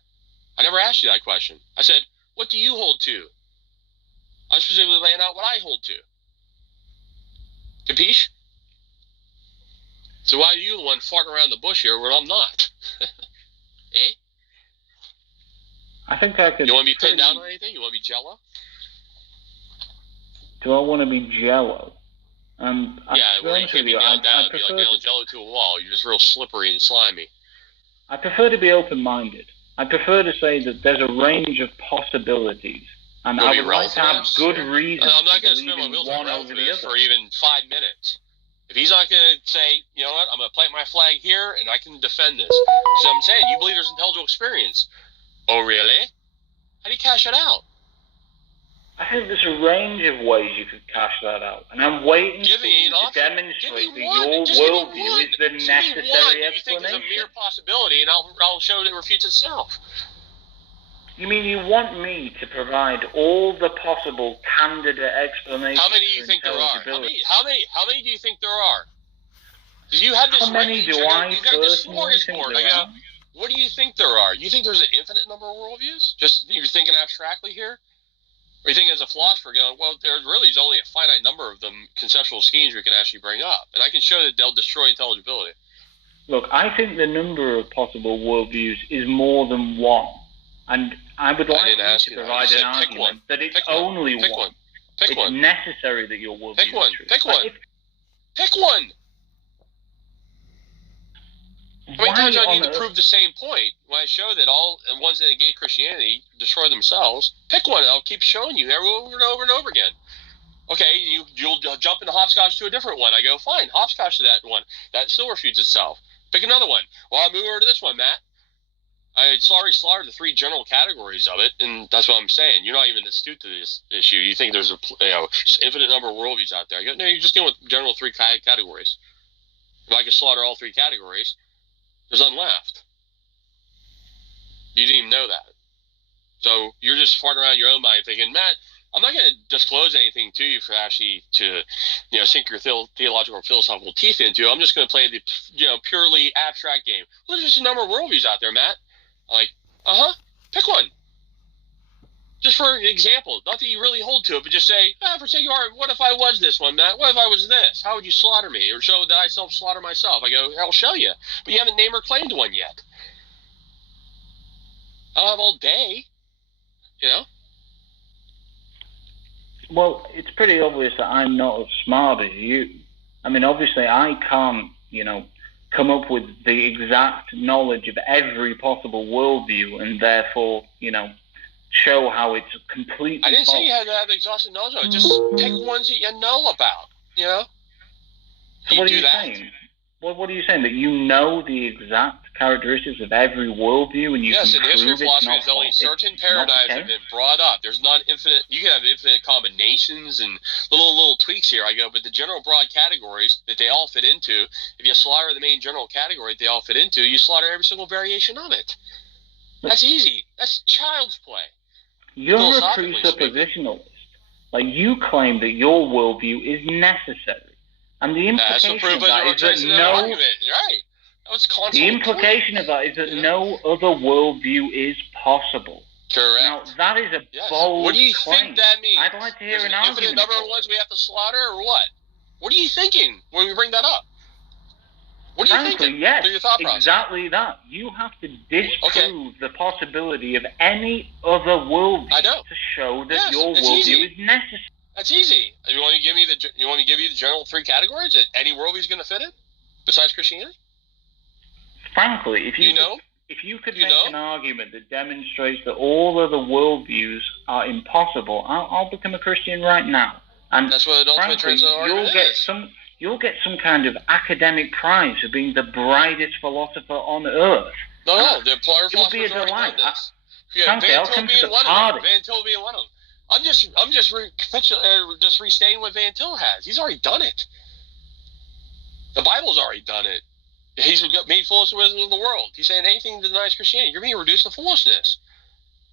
I never asked you that question. I said, what do you hold to? I'm specifically laying out what I hold to. Capiche? So why are you the one farting around the bush here where I'm not? Eh? I think I could... You want to be pinned down on anything? You want to be jello? Do I want to be jello? Yeah, where you can be nailed down and be like nailing jello to a wall. You're just real slippery and slimy. I prefer to be open-minded. I prefer to say that there's a range of possibilities, and I would like to have good reasons. I'm not going to spin my wheels on relativism for even 5 minutes. If he's not going to say, you know what, I'm going to plant my flag here and I can defend this. Because I'm saying, you believe there's intelligible experience. Oh, really? How do you cash it out? I think there's a range of ways you could cash that out. And I'm waiting for you to demonstrate that your worldview is the necessary explanation. You think it's a mere possibility, and I'll show that it refutes itself. You mean you want me to provide all the possible candidate explanations? How many do you think there are? How many do you think there are? You had this. How many do I personally think there are? What do you think there are? You think there's an infinite number of worldviews? Just you're thinking abstractly here? Or you think as a philosopher going, well, there really is only a finite number of them conceptual schemes we can actually bring up. And I can show that they'll destroy intelligibility. Look, I think the number of possible worldviews is more than one. And I would like you to provide an argument that it's only one. Pick one. It's necessary that your worldview is true. Pick one. Pick one. How many times do I need to prove the same point when I show that all ones that negate Christianity destroy themselves? Pick one, and I'll keep showing you over and over and over again. Okay, you'll jump into hopscotch to a different one. I go, fine, hopscotch to that one. That still refutes itself. Pick another one. Well, I'll move over to this one, Matt. I already slaughtered the 3 general categories of it, and that's what I'm saying. You're not even astute to this issue. You think there's just infinite number of worldviews out there. I go, no, you're just dealing with general 3 categories. If I could slaughter all 3 categories, there's none left. You didn't even know that. So you're just farting around your own mind thinking, Matt, I'm not going to disclose anything to you for actually to, sink your theological or philosophical teeth into. I'm just going to play the, purely abstract game. Well, there's just a number of worldviews out there, Matt. I'm like, pick one. Just for example, not that you really hold to it, but just say, for sake of argument, what if I was this one, Matt? What if I was this? How would you slaughter me? Or show that I self-slaughter myself? I go, I'll show you. But you haven't named or claimed one yet. I don't have all day, Well, it's pretty obvious that I'm not as smart as you. I mean, obviously, I can't, come up with the exact knowledge of every possible worldview and therefore, show how it's completely I didn't false. say you had to have exhaustive knowledge of it. Just pick ones that you know about, So what are you saying? What are you saying? That you know the exact characteristics of every worldview and you can in the history of prove it's philosophy, not there's only false? certain paradigms have been brought up. There's not infinite. You can have infinite combinations and little tweaks here. I go, but the general broad categories that they all fit into, if you slaughter the main general category that they all fit into, you slaughter every single variation of it. That's easy. That's child's play. You're a presuppositionalist. Like, you claim that your worldview is necessary. And the implication of that is that the implication of that is that no other worldview is possible. Correct. Now, that is a bold What do you claim. think that means? I'd like to hear an argument. Infinite number of ones we have to slaughter, or what? What are you thinking when we bring that up? What are you thinking? Yes, your thought process? exactly that. You have to disprove the possibility of any other worldview to show that your worldview is necessary. That's easy. You want me to give you the general 3 categories that any worldview is going to fit in, besides Christianity? Frankly, if you could make an argument that demonstrates that all other worldviews are impossible, I'll become a Christian right now. And that's what an ultimate transcendental argument is. You'll get some kind of academic prize for being the brightest philosopher on earth. No, the philosophers already done this. Yeah, Van Til being one of them. Van Til being one of them. I'm just restating what Van Til has. He's already done it. The Bible's already done it. He's made foolish the wisdom of the world. He's saying anything that denies Christianity, you're being reduced to foolishness.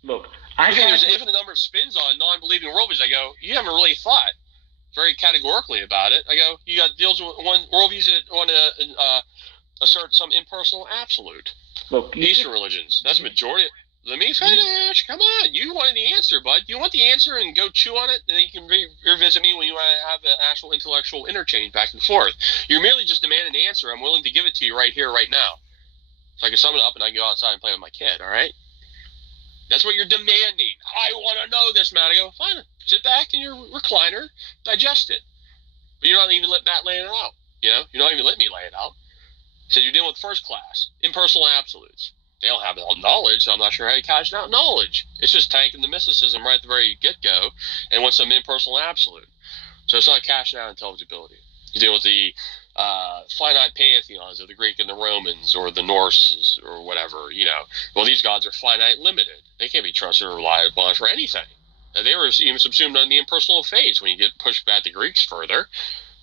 Look, I think there's an infinite number of spins on non-believing worldviews. I go, you haven't really thought very categorically about it. I go, you got deals with one worldviews that want to assert some impersonal absolute. Look, Eastern religions, that's the majority. Let me finish. Come on. You wanted the answer, bud. You want the answer and go chew on it, and then you can revisit me when you want to have an actual intellectual interchange back and forth. You're merely just demanding an answer. I'm willing to give it to you right here, right now. So I can sum it up and I can go outside and play with my kid, all right? That's what you're demanding. I want to know this, man. I go, fine. Sit back in your recliner, digest it. But you're not even letting Matt lay it out. You know? You're not even letting me lay it out. So you're dealing with first class, impersonal absolutes. They don't have all knowledge, so I'm not sure how you cash out knowledge. It's just tanking the mysticism right at the very get-go and want some impersonal absolute. So it's not cashing out intelligibility. You deal with the finite pantheons of the Greek and the Romans or the Norse or whatever, you know. Well, these gods are finite limited. They can't be trusted or relied upon for anything. They were even subsumed on the impersonal phase when you get pushed back the Greeks further.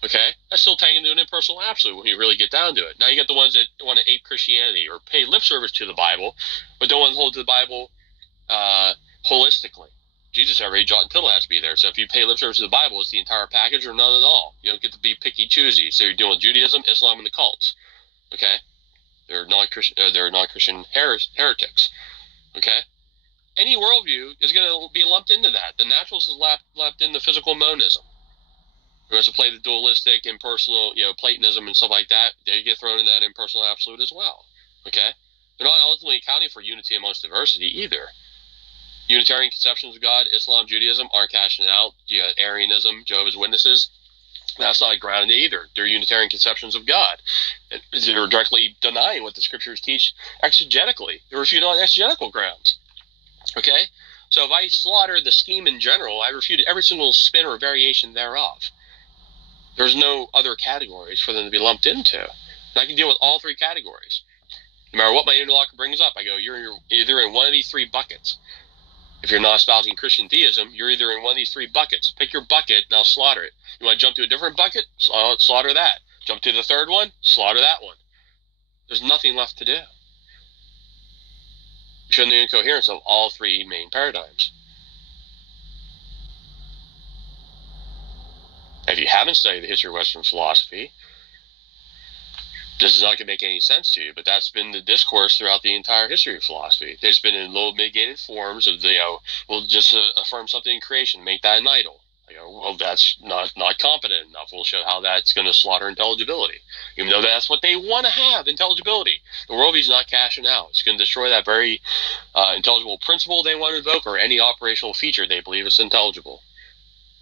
Okay, that's still taken to an impersonal absolute when you really get down to it. Now you get the ones that want to ape Christianity or pay lip service to the Bible, but don't want to hold to the Bible holistically. Jesus every jot and tittle has to be there. So if you pay lip service to the Bible, it's the entire package or none at all. You don't get to be picky choosy. So you're dealing with Judaism, Islam, and the cults. Okay, they're non-Christian heretics. Okay, any worldview is going to be lumped into that. The naturalist is left into physical monism. Who wants to play the dualistic, impersonal, Platonism and stuff like that, they get thrown in that impersonal absolute as well. Okay? They're not ultimately accounting for unity amongst diversity either. Unitarian conceptions of God, Islam, Judaism aren't cashing out. You got Arianism, Jehovah's Witnesses. That's not grounded either. They're Unitarian conceptions of God. They're directly denying what the scriptures teach exegetically. They're refuted on exegetical grounds. Okay? So if I slaughter the scheme in general, I refute every single spin or variation thereof. There's no other categories for them to be lumped into. And I can deal with all three categories. No matter what my interlocutor brings up, I go, you're either in one of these three buckets. If you're not espousing Christian theism, you're either in one of these three buckets. Pick your bucket, now slaughter it. You want to jump to a different bucket? Slaughter that. Jump to the third one? Slaughter that one. There's nothing left to do. Showing the incoherence of all three main paradigms. If you haven't studied the history of Western philosophy, this is not going to make any sense to you, but that's been the discourse throughout the entire history of philosophy. There's been in low mitigated forms of we'll just affirm something in creation, make that an idol. Well, that's not competent enough. We'll show how that's going to slaughter intelligibility, even though that's what they want to have, intelligibility. The worldview's not cashing out. It's going to destroy that very intelligible principle they want to invoke or any operational feature they believe is intelligible.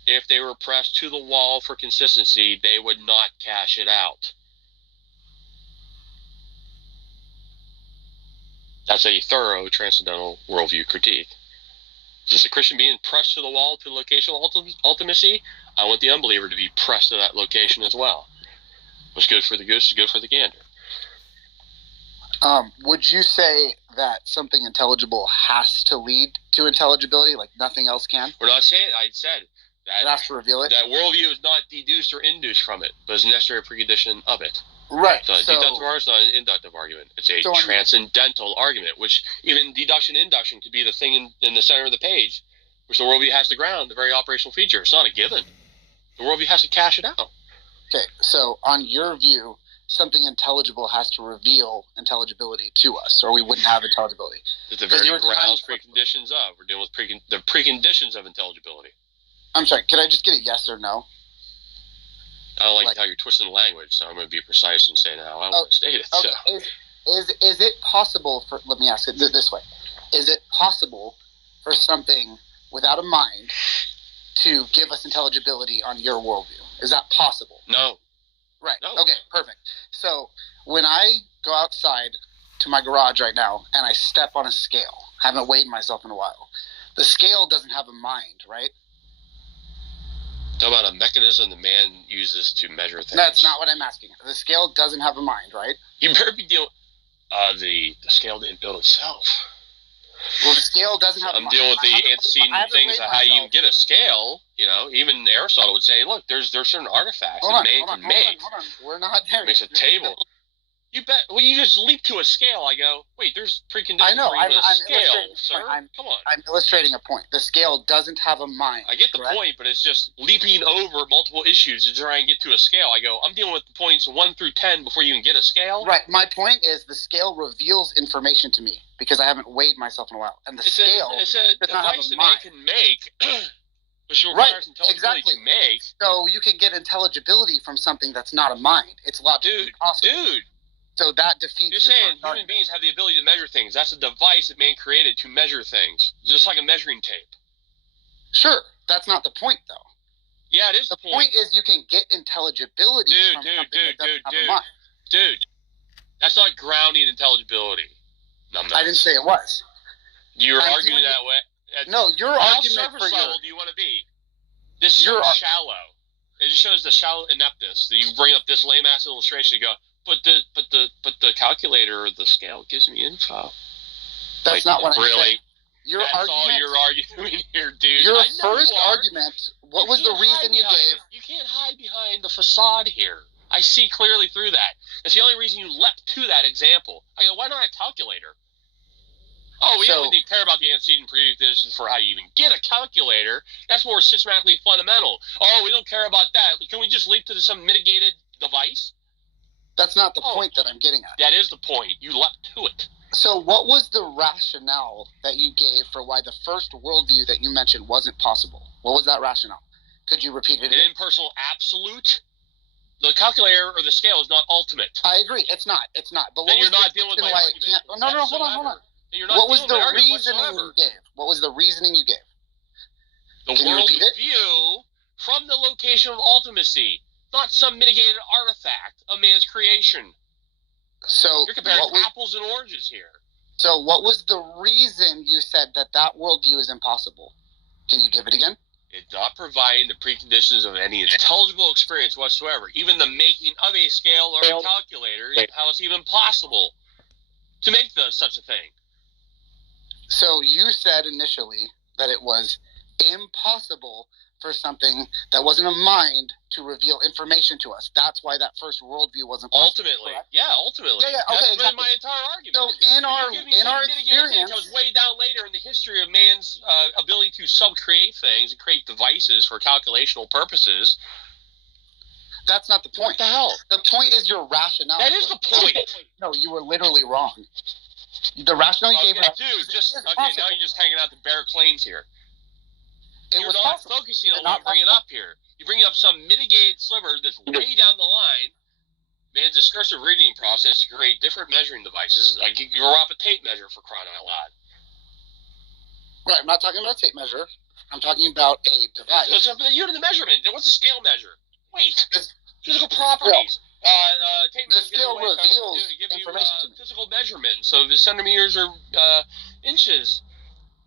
If they were pressed to the wall for consistency, they would not cash it out. That's a thorough transcendental worldview critique. Is the Christian being pressed to the wall to locational ultimacy? I want the unbeliever to be pressed to that location as well. What's good for the goose is good for the gander. Would you say that something intelligible has to lead to intelligibility, like nothing else can? We're not saying it. I said that. It has to reveal it? That worldview is not deduced or induced from it, but is a necessary precondition of it. Right. So, deductive argument is not an inductive argument. It's a transcendental argument, which even deduction and induction could be the thing in the center of the page, which the worldview has to ground, the very operational feature. It's not a given. The worldview has to cash it out. Okay, so on your view, something intelligible has to reveal intelligibility to us, or we wouldn't have intelligibility. It's the very grounds, preconditions of. We're dealing with the preconditions of intelligibility. I'm sorry, could I just get a yes or no? I don't like how you're twisting the language, so I'm going to be precise and say how I want to state it. Okay. So. Is it possible for, let me ask it this way, is it possible for something without a mind to give us intelligibility on your worldview? Is that possible? No. Right. No. Okay, perfect. So when I go outside to my garage right now and I step on a scale, I haven't weighed myself in a while, the scale doesn't have a mind, right? Talk about a mechanism the man uses to measure things. That's not what I'm asking. The scale doesn't have a mind, right? You better be dealing. The scale didn't build itself. Well, the scale doesn't have. I'm dealing with the antecedent things of how you even get a scale. Even Aristotle would say, look, there's certain artifacts that man can make. Hold on. We're not there. Makes a table. You bet. Well, you just leap to a scale. I go, wait, there's preconditions I know. for even a I'm scale, sir. Come on. I'm illustrating a point. The scale doesn't have a mind. I get the point, but it's just leaping over multiple issues to try and get to a scale. I go, I'm dealing with the points 1 through 10 before you can get a scale. Right. My point is the scale reveals information to me because I haven't weighed myself in a while, and it's a device that man can make. Which requires intelligibility to make. So you can get intelligibility from something that's not a mind. It's logically possible. Dude. So that defeats. You're saying human beings have the ability to measure things. That's a device that man created to measure things, just like a measuring tape. Sure, that's not the point, though. Yeah, it is the point. The point is you can get intelligibility from something that doesn't have a mind. Dude, that's not grounding intelligibility. I didn't say it was. You're arguing that way. No, your argument surface level do you want to be? This is shallow. It just shows the shallow ineptness. You bring up this lame ass illustration and go, but the calculator or the scale gives me info. That's not what I'm saying. That's all you're arguing here, dude. Your first argument. What was the reason you gave? You can't hide behind the facade here. I see clearly through that. That's the only reason you leapt to that example. I go, why not a calculator? Oh, we don't really care about the antecedent preconditions for how you even get a calculator. That's more systematically fundamental. Oh, we don't care about that. Can we just leap to some mitigated device? That's not the point that I'm getting at. That is the point. You leapt to it. So what was the rationale that you gave for why the first worldview that you mentioned wasn't possible? What was that rationale? Could you repeat it? An impersonal absolute? The calculator or the scale is not ultimate. I agree. It's not. But then you're not dealing with my argument. No, hold on. What was the reasoning you gave? What was the reasoning you gave? The world view from the location of ultimacy, not some mitigated artifact of man's creation. So you're comparing apples and oranges here. So what was the reason you said that worldview is impossible? Can you give it again? It's not providing the preconditions of any intelligible experience whatsoever. Even the making of a scale or a calculator, how it's even possible to make such a thing. So you said initially that it was impossible for something that wasn't a mind to reveal information to us. That's why that first worldview wasn't possible. Ultimately. Yeah, okay. That's been my entire argument. So in our experience, it comes way down later in the history of man's ability to sub-create things and create devices for calculational purposes. That's not the point. What the hell? The point is your rationale. That is the point. No, you were literally wrong. The rationale you gave us. Dude, now you're just hanging out the bare claims here. You're not focusing on what I'm bringing up here. You're bringing up some mitigated sliver that's way down the line. Man's discursive reasoning process to create different measuring devices. Like you grow up a tape measure for crying out loud. Right, I'm not talking about a tape measure. I'm talking about a device. The unit of measurement. What's a scale measure? Wait. Physical properties. The scale reveals information to me. Physical measurements. So the centimeters or inches.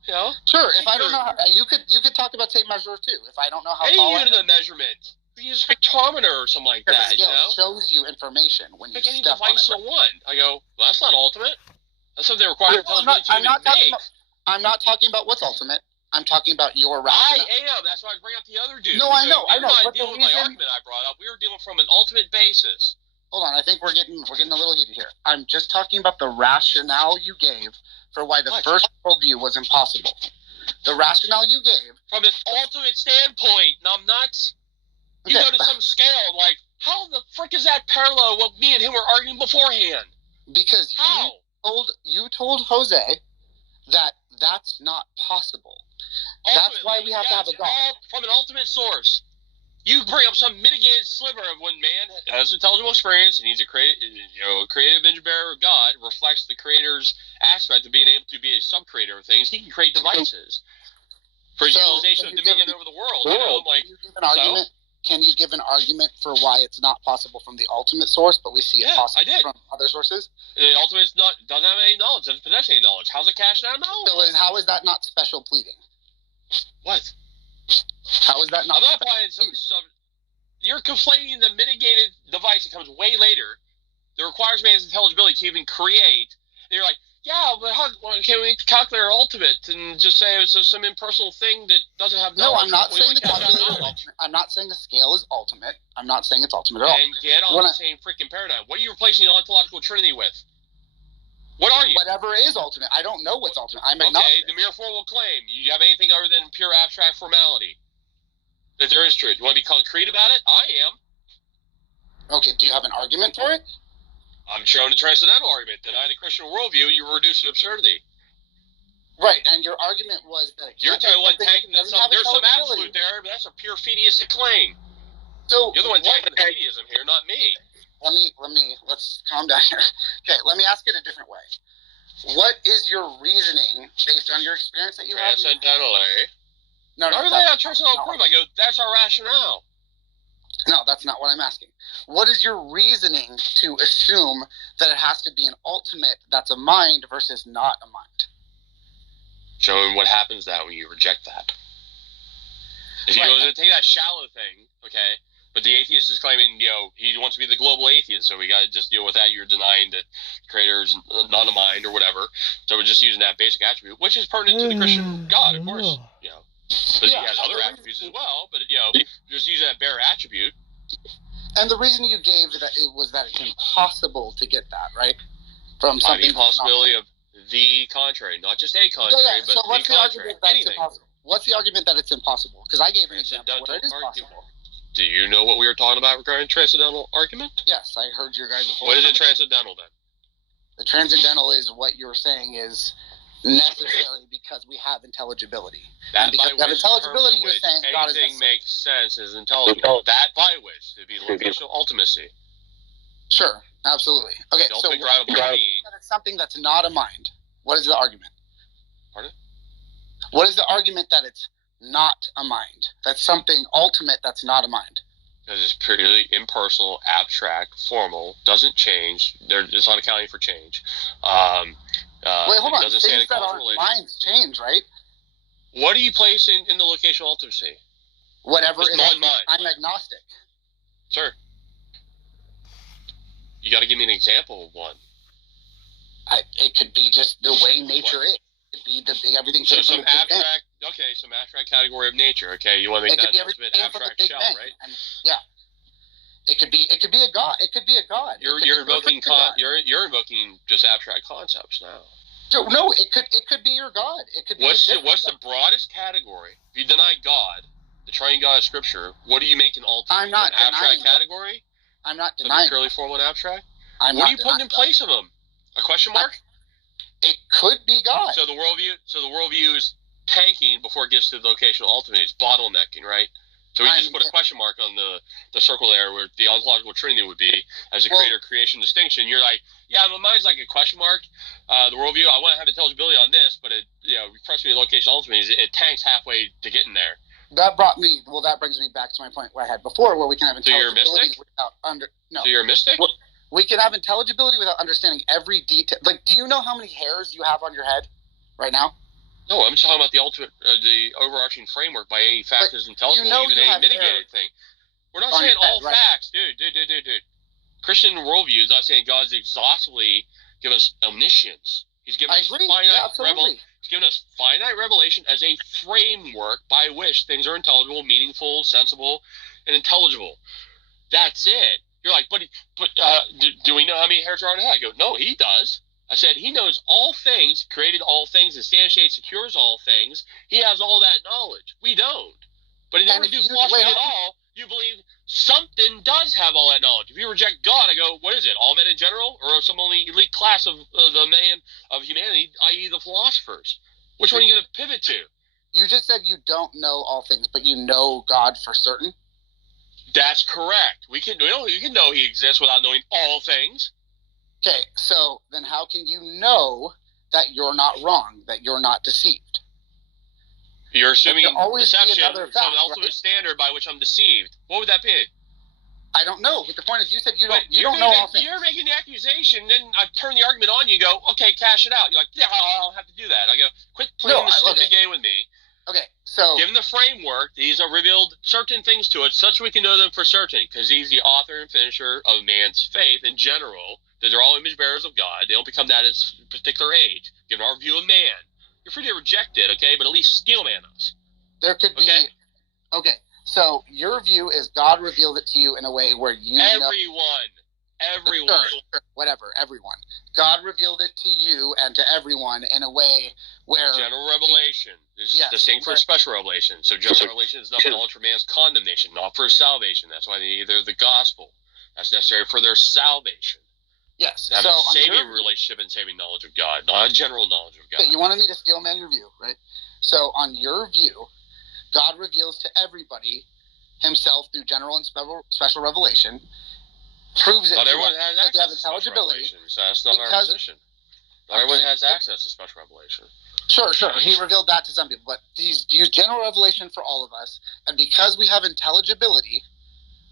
You know? Sure. If I don't know, you could talk about tape measure too. If I don't know how. Any unit of measurement. We use a spectrometer or something like that. The scale shows you information when you any step device on it. One. I go, well, that's not ultimate. That's something that requires intelligence to make. I'm not talking about what's ultimate. I'm talking about your rationale. I am. That's why I bring up the other dude. No, I know. We're not dealing with my argument I brought up. We were dealing from an ultimate basis. Hold on. I think we're getting a little heated here. I'm just talking about the rationale you gave for why the first worldview was impossible. The rationale you gave from an ultimate standpoint. Now I'm nuts. You go to some scale like, how the frick is that parallel what me and him were arguing beforehand? Because you told Jose that that's not possible. That's why we have to have a God. From an ultimate source. You bring up some mitigated sliver of when man has intelligible experience and he's a creative engine bearer of God, reflects the creator's aspect of being able to be a sub-creator of things. He can create devices for utilization of dominion over the world. Can you give an argument for why it's not possible from the ultimate source, but we see it possible from other sources? The ultimate doesn't have any knowledge, doesn't possess any knowledge. How's it cashing out knowledge? So how is that not special pleading? What? How is that not? I'm not applying some. You're conflating the mitigated device that comes way later that requires man's intelligibility to even create. And you're like, Yeah, but how can we calculate our ultimate and just say it's just some impersonal thing that doesn't have No, knowledge? I'm not saying the calculator. I'm not saying the scale is ultimate. I'm not saying it's ultimate at all. And get on the same freaking paradigm. What are you replacing the ontological trinity with? What are you? Whatever is ultimate. I don't know what's ultimate. I'm agnostic. Okay, the mere formal claim. You have anything other than pure abstract formality? That there is truth. You want to be concrete about it? I am. Okay, do you have an argument for it? I'm showing a transcendental argument. Deny the Christian worldview, you reduce to absurdity. Right, and your argument was that you're the one taking that there's some absolute there, but that's a pure fideistic claim. So you're the one taking the fideism here, not me. Let's calm down here. Okay, let me ask it a different way. What is your reasoning based on your experience that you have? Transcendentally. No, that's transcendental proof. I go, that's our rationale. No, that's not what I'm asking. What is your reasoning to assume that it has to be an ultimate that's a mind versus not a mind? Showing what happens when you reject that. If you take that shallow thing, okay, but the atheist is claiming, he wants to be the global atheist, so we got to just deal with that. You're denying that the creator is not a mind or whatever. So we're just using that basic attribute, which is pertinent to the Christian God, of course. But he has other attributes as well. But just using that bare attribute. And the reason you gave was that it's impossible to get that, right? From something. The possibility of the contrary, not just a contrary, but so what's the contrary. Anything. What's the argument that it's impossible? Because I gave an example where it is possible. Do you know what we were talking about regarding transcendental argument? Yes, I heard your guys before. What is it transcendental then? The transcendental is what you were saying is necessary because we have intelligibility. That because we have intelligibility, you're saying God is anything makes sense is intelligible. That by which would be locational ultimacy. Sure, absolutely. Okay, so it's something that's not a mind. What is the argument? Pardon? What is the argument that it's not a mind? That's something ultimate that's not a mind. Because it's purely impersonal, abstract, formal, doesn't change. It's not accounting for change. Wait, hold on. Things that aren't minds change, right? What do you place in the locational ultimacy? Whatever is non-mind. I'm agnostic. Sure. You got to give me an example of one. It could be just the way nature is. It could be everything. So some abstract. Okay, some abstract category of nature. Okay, you want to make that announcement abstract shell, right? Yeah. It could be a god. It could be a god. You're invoking you're invoking just abstract concepts now. No, it could be your god. It could be. What's the broadest category? If you deny God, the triune God of Scripture, what do you make an ultimate? I'm not an abstract category. I'm not denying. Purely formal and abstract. What are you putting in place of them? A question mark? It could be God. So the worldview is tanking before it gets to the locational ultimate. It's bottlenecking, right? So we just put a question mark on the circle there where the ontological trinity would be as a creator-creation distinction. You're like, yeah, my mind's like a question mark. The worldview, I want to have intelligibility on this, but it, press me to locational ultimate, it tanks halfway to getting there. That brings me back to my point where I had before, where we can have intelligibility So you're a mystic? We can have intelligibility without understanding every detail. Like, do you know how many hairs you have on your head right now? No, I'm talking about the ultimate, the overarching framework by any fact is intelligible, even a mitigated thing. We're not saying all facts, dude. Christian worldview is not saying God's exhaustively given us omniscience. He's given us He's given us finite revelation as a framework by which things are intelligible, meaningful, sensible, and intelligible. That's it. You're like, but do we know how many hairs are on his head? I go, no, he does. I said, he knows all things, created all things, instantiates, secures all things. He has all that knowledge. We don't. But in order to do philosophy at all, you believe something does have all that knowledge. If you reject God, I go, what is it? All men in general? Or some only elite class of the man of humanity, i.e. the philosophers? Which one are you going to pivot to? You just said you don't know all things, but you know God for certain? That's correct. You can know he exists without knowing all things. Okay, so then how can you know that you're not wrong, that you're not deceived? You're assuming deception, some ultimate standard by which I'm deceived. What would that be? I don't know, but the point is you said you don't know all things. You're making the accusation, then I turn the argument on you, go, okay, cash it out. You're like, yeah, I'll have to do that. I go, quit playing this stupid game with me. Okay, so... Given the framework, these are revealed certain things to us, such we can know them for certain, because he's the author and finisher of man's faith in general. that they're all image bearers of God. They don't become that at a particular age. Given our view of man, you're free to reject it, okay? But at least steel man us. There could be. Okay. So your view is God revealed it to you in a way where you everyone. Sure, whatever, everyone. God revealed it to you and to everyone in a way where general revelation. There's distinct from special revelation. So general revelation is not knowledge for man's condemnation, not for salvation. That's why they need the gospel. That's necessary for their salvation. Yes. Having a saving relationship and saving knowledge of God, not a general knowledge of God. Okay, you wanted me to steel man your view, right? So on your view, God reveals to everybody himself through general and special revelation. Proves it. Not everyone has access to special revelation, so that's not our position. Not everyone has access to special revelation. Sure. He revealed that to some people, but he's used general revelation for all of us, and because we have intelligibility,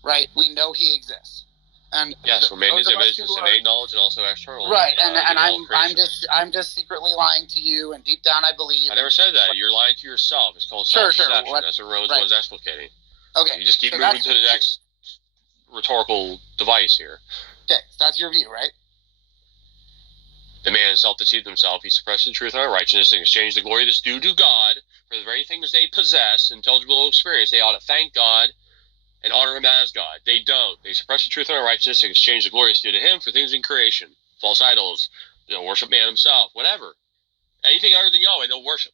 right, we know he exists. And yes, we're made in his image, it's innate knowledge and also external. Right, and I'm just secretly lying to you, and deep down I believe. I never said that. You're lying to yourself. It's called self-deception. That's what Romans was explicating. Okay. You just keep moving to the next rhetorical device here. Okay, that's your view, right? The man self-deceived himself. He suppressed the truth and unrighteousness and exchanged the glory that's due to God for the very things they possess, intelligible experience. They ought to thank God and honor him as God. They don't. They suppress the truth and unrighteousness and exchange the glory that's due to him for things in creation. False idols, worship man himself, whatever. Anything other than Yahweh, they'll worship.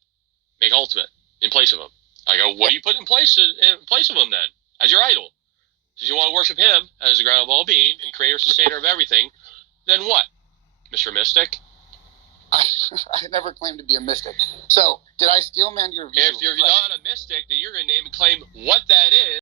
Make ultimate in place of him. I go, what do you put in place of him then? As your idol? If you want to worship him as the ground of all being and creator, sustainer of everything, then what, Mr. Mystic? I never claimed to be a mystic. So, did I steel man your view? If you're not a mystic, then you're going to name and claim what that is.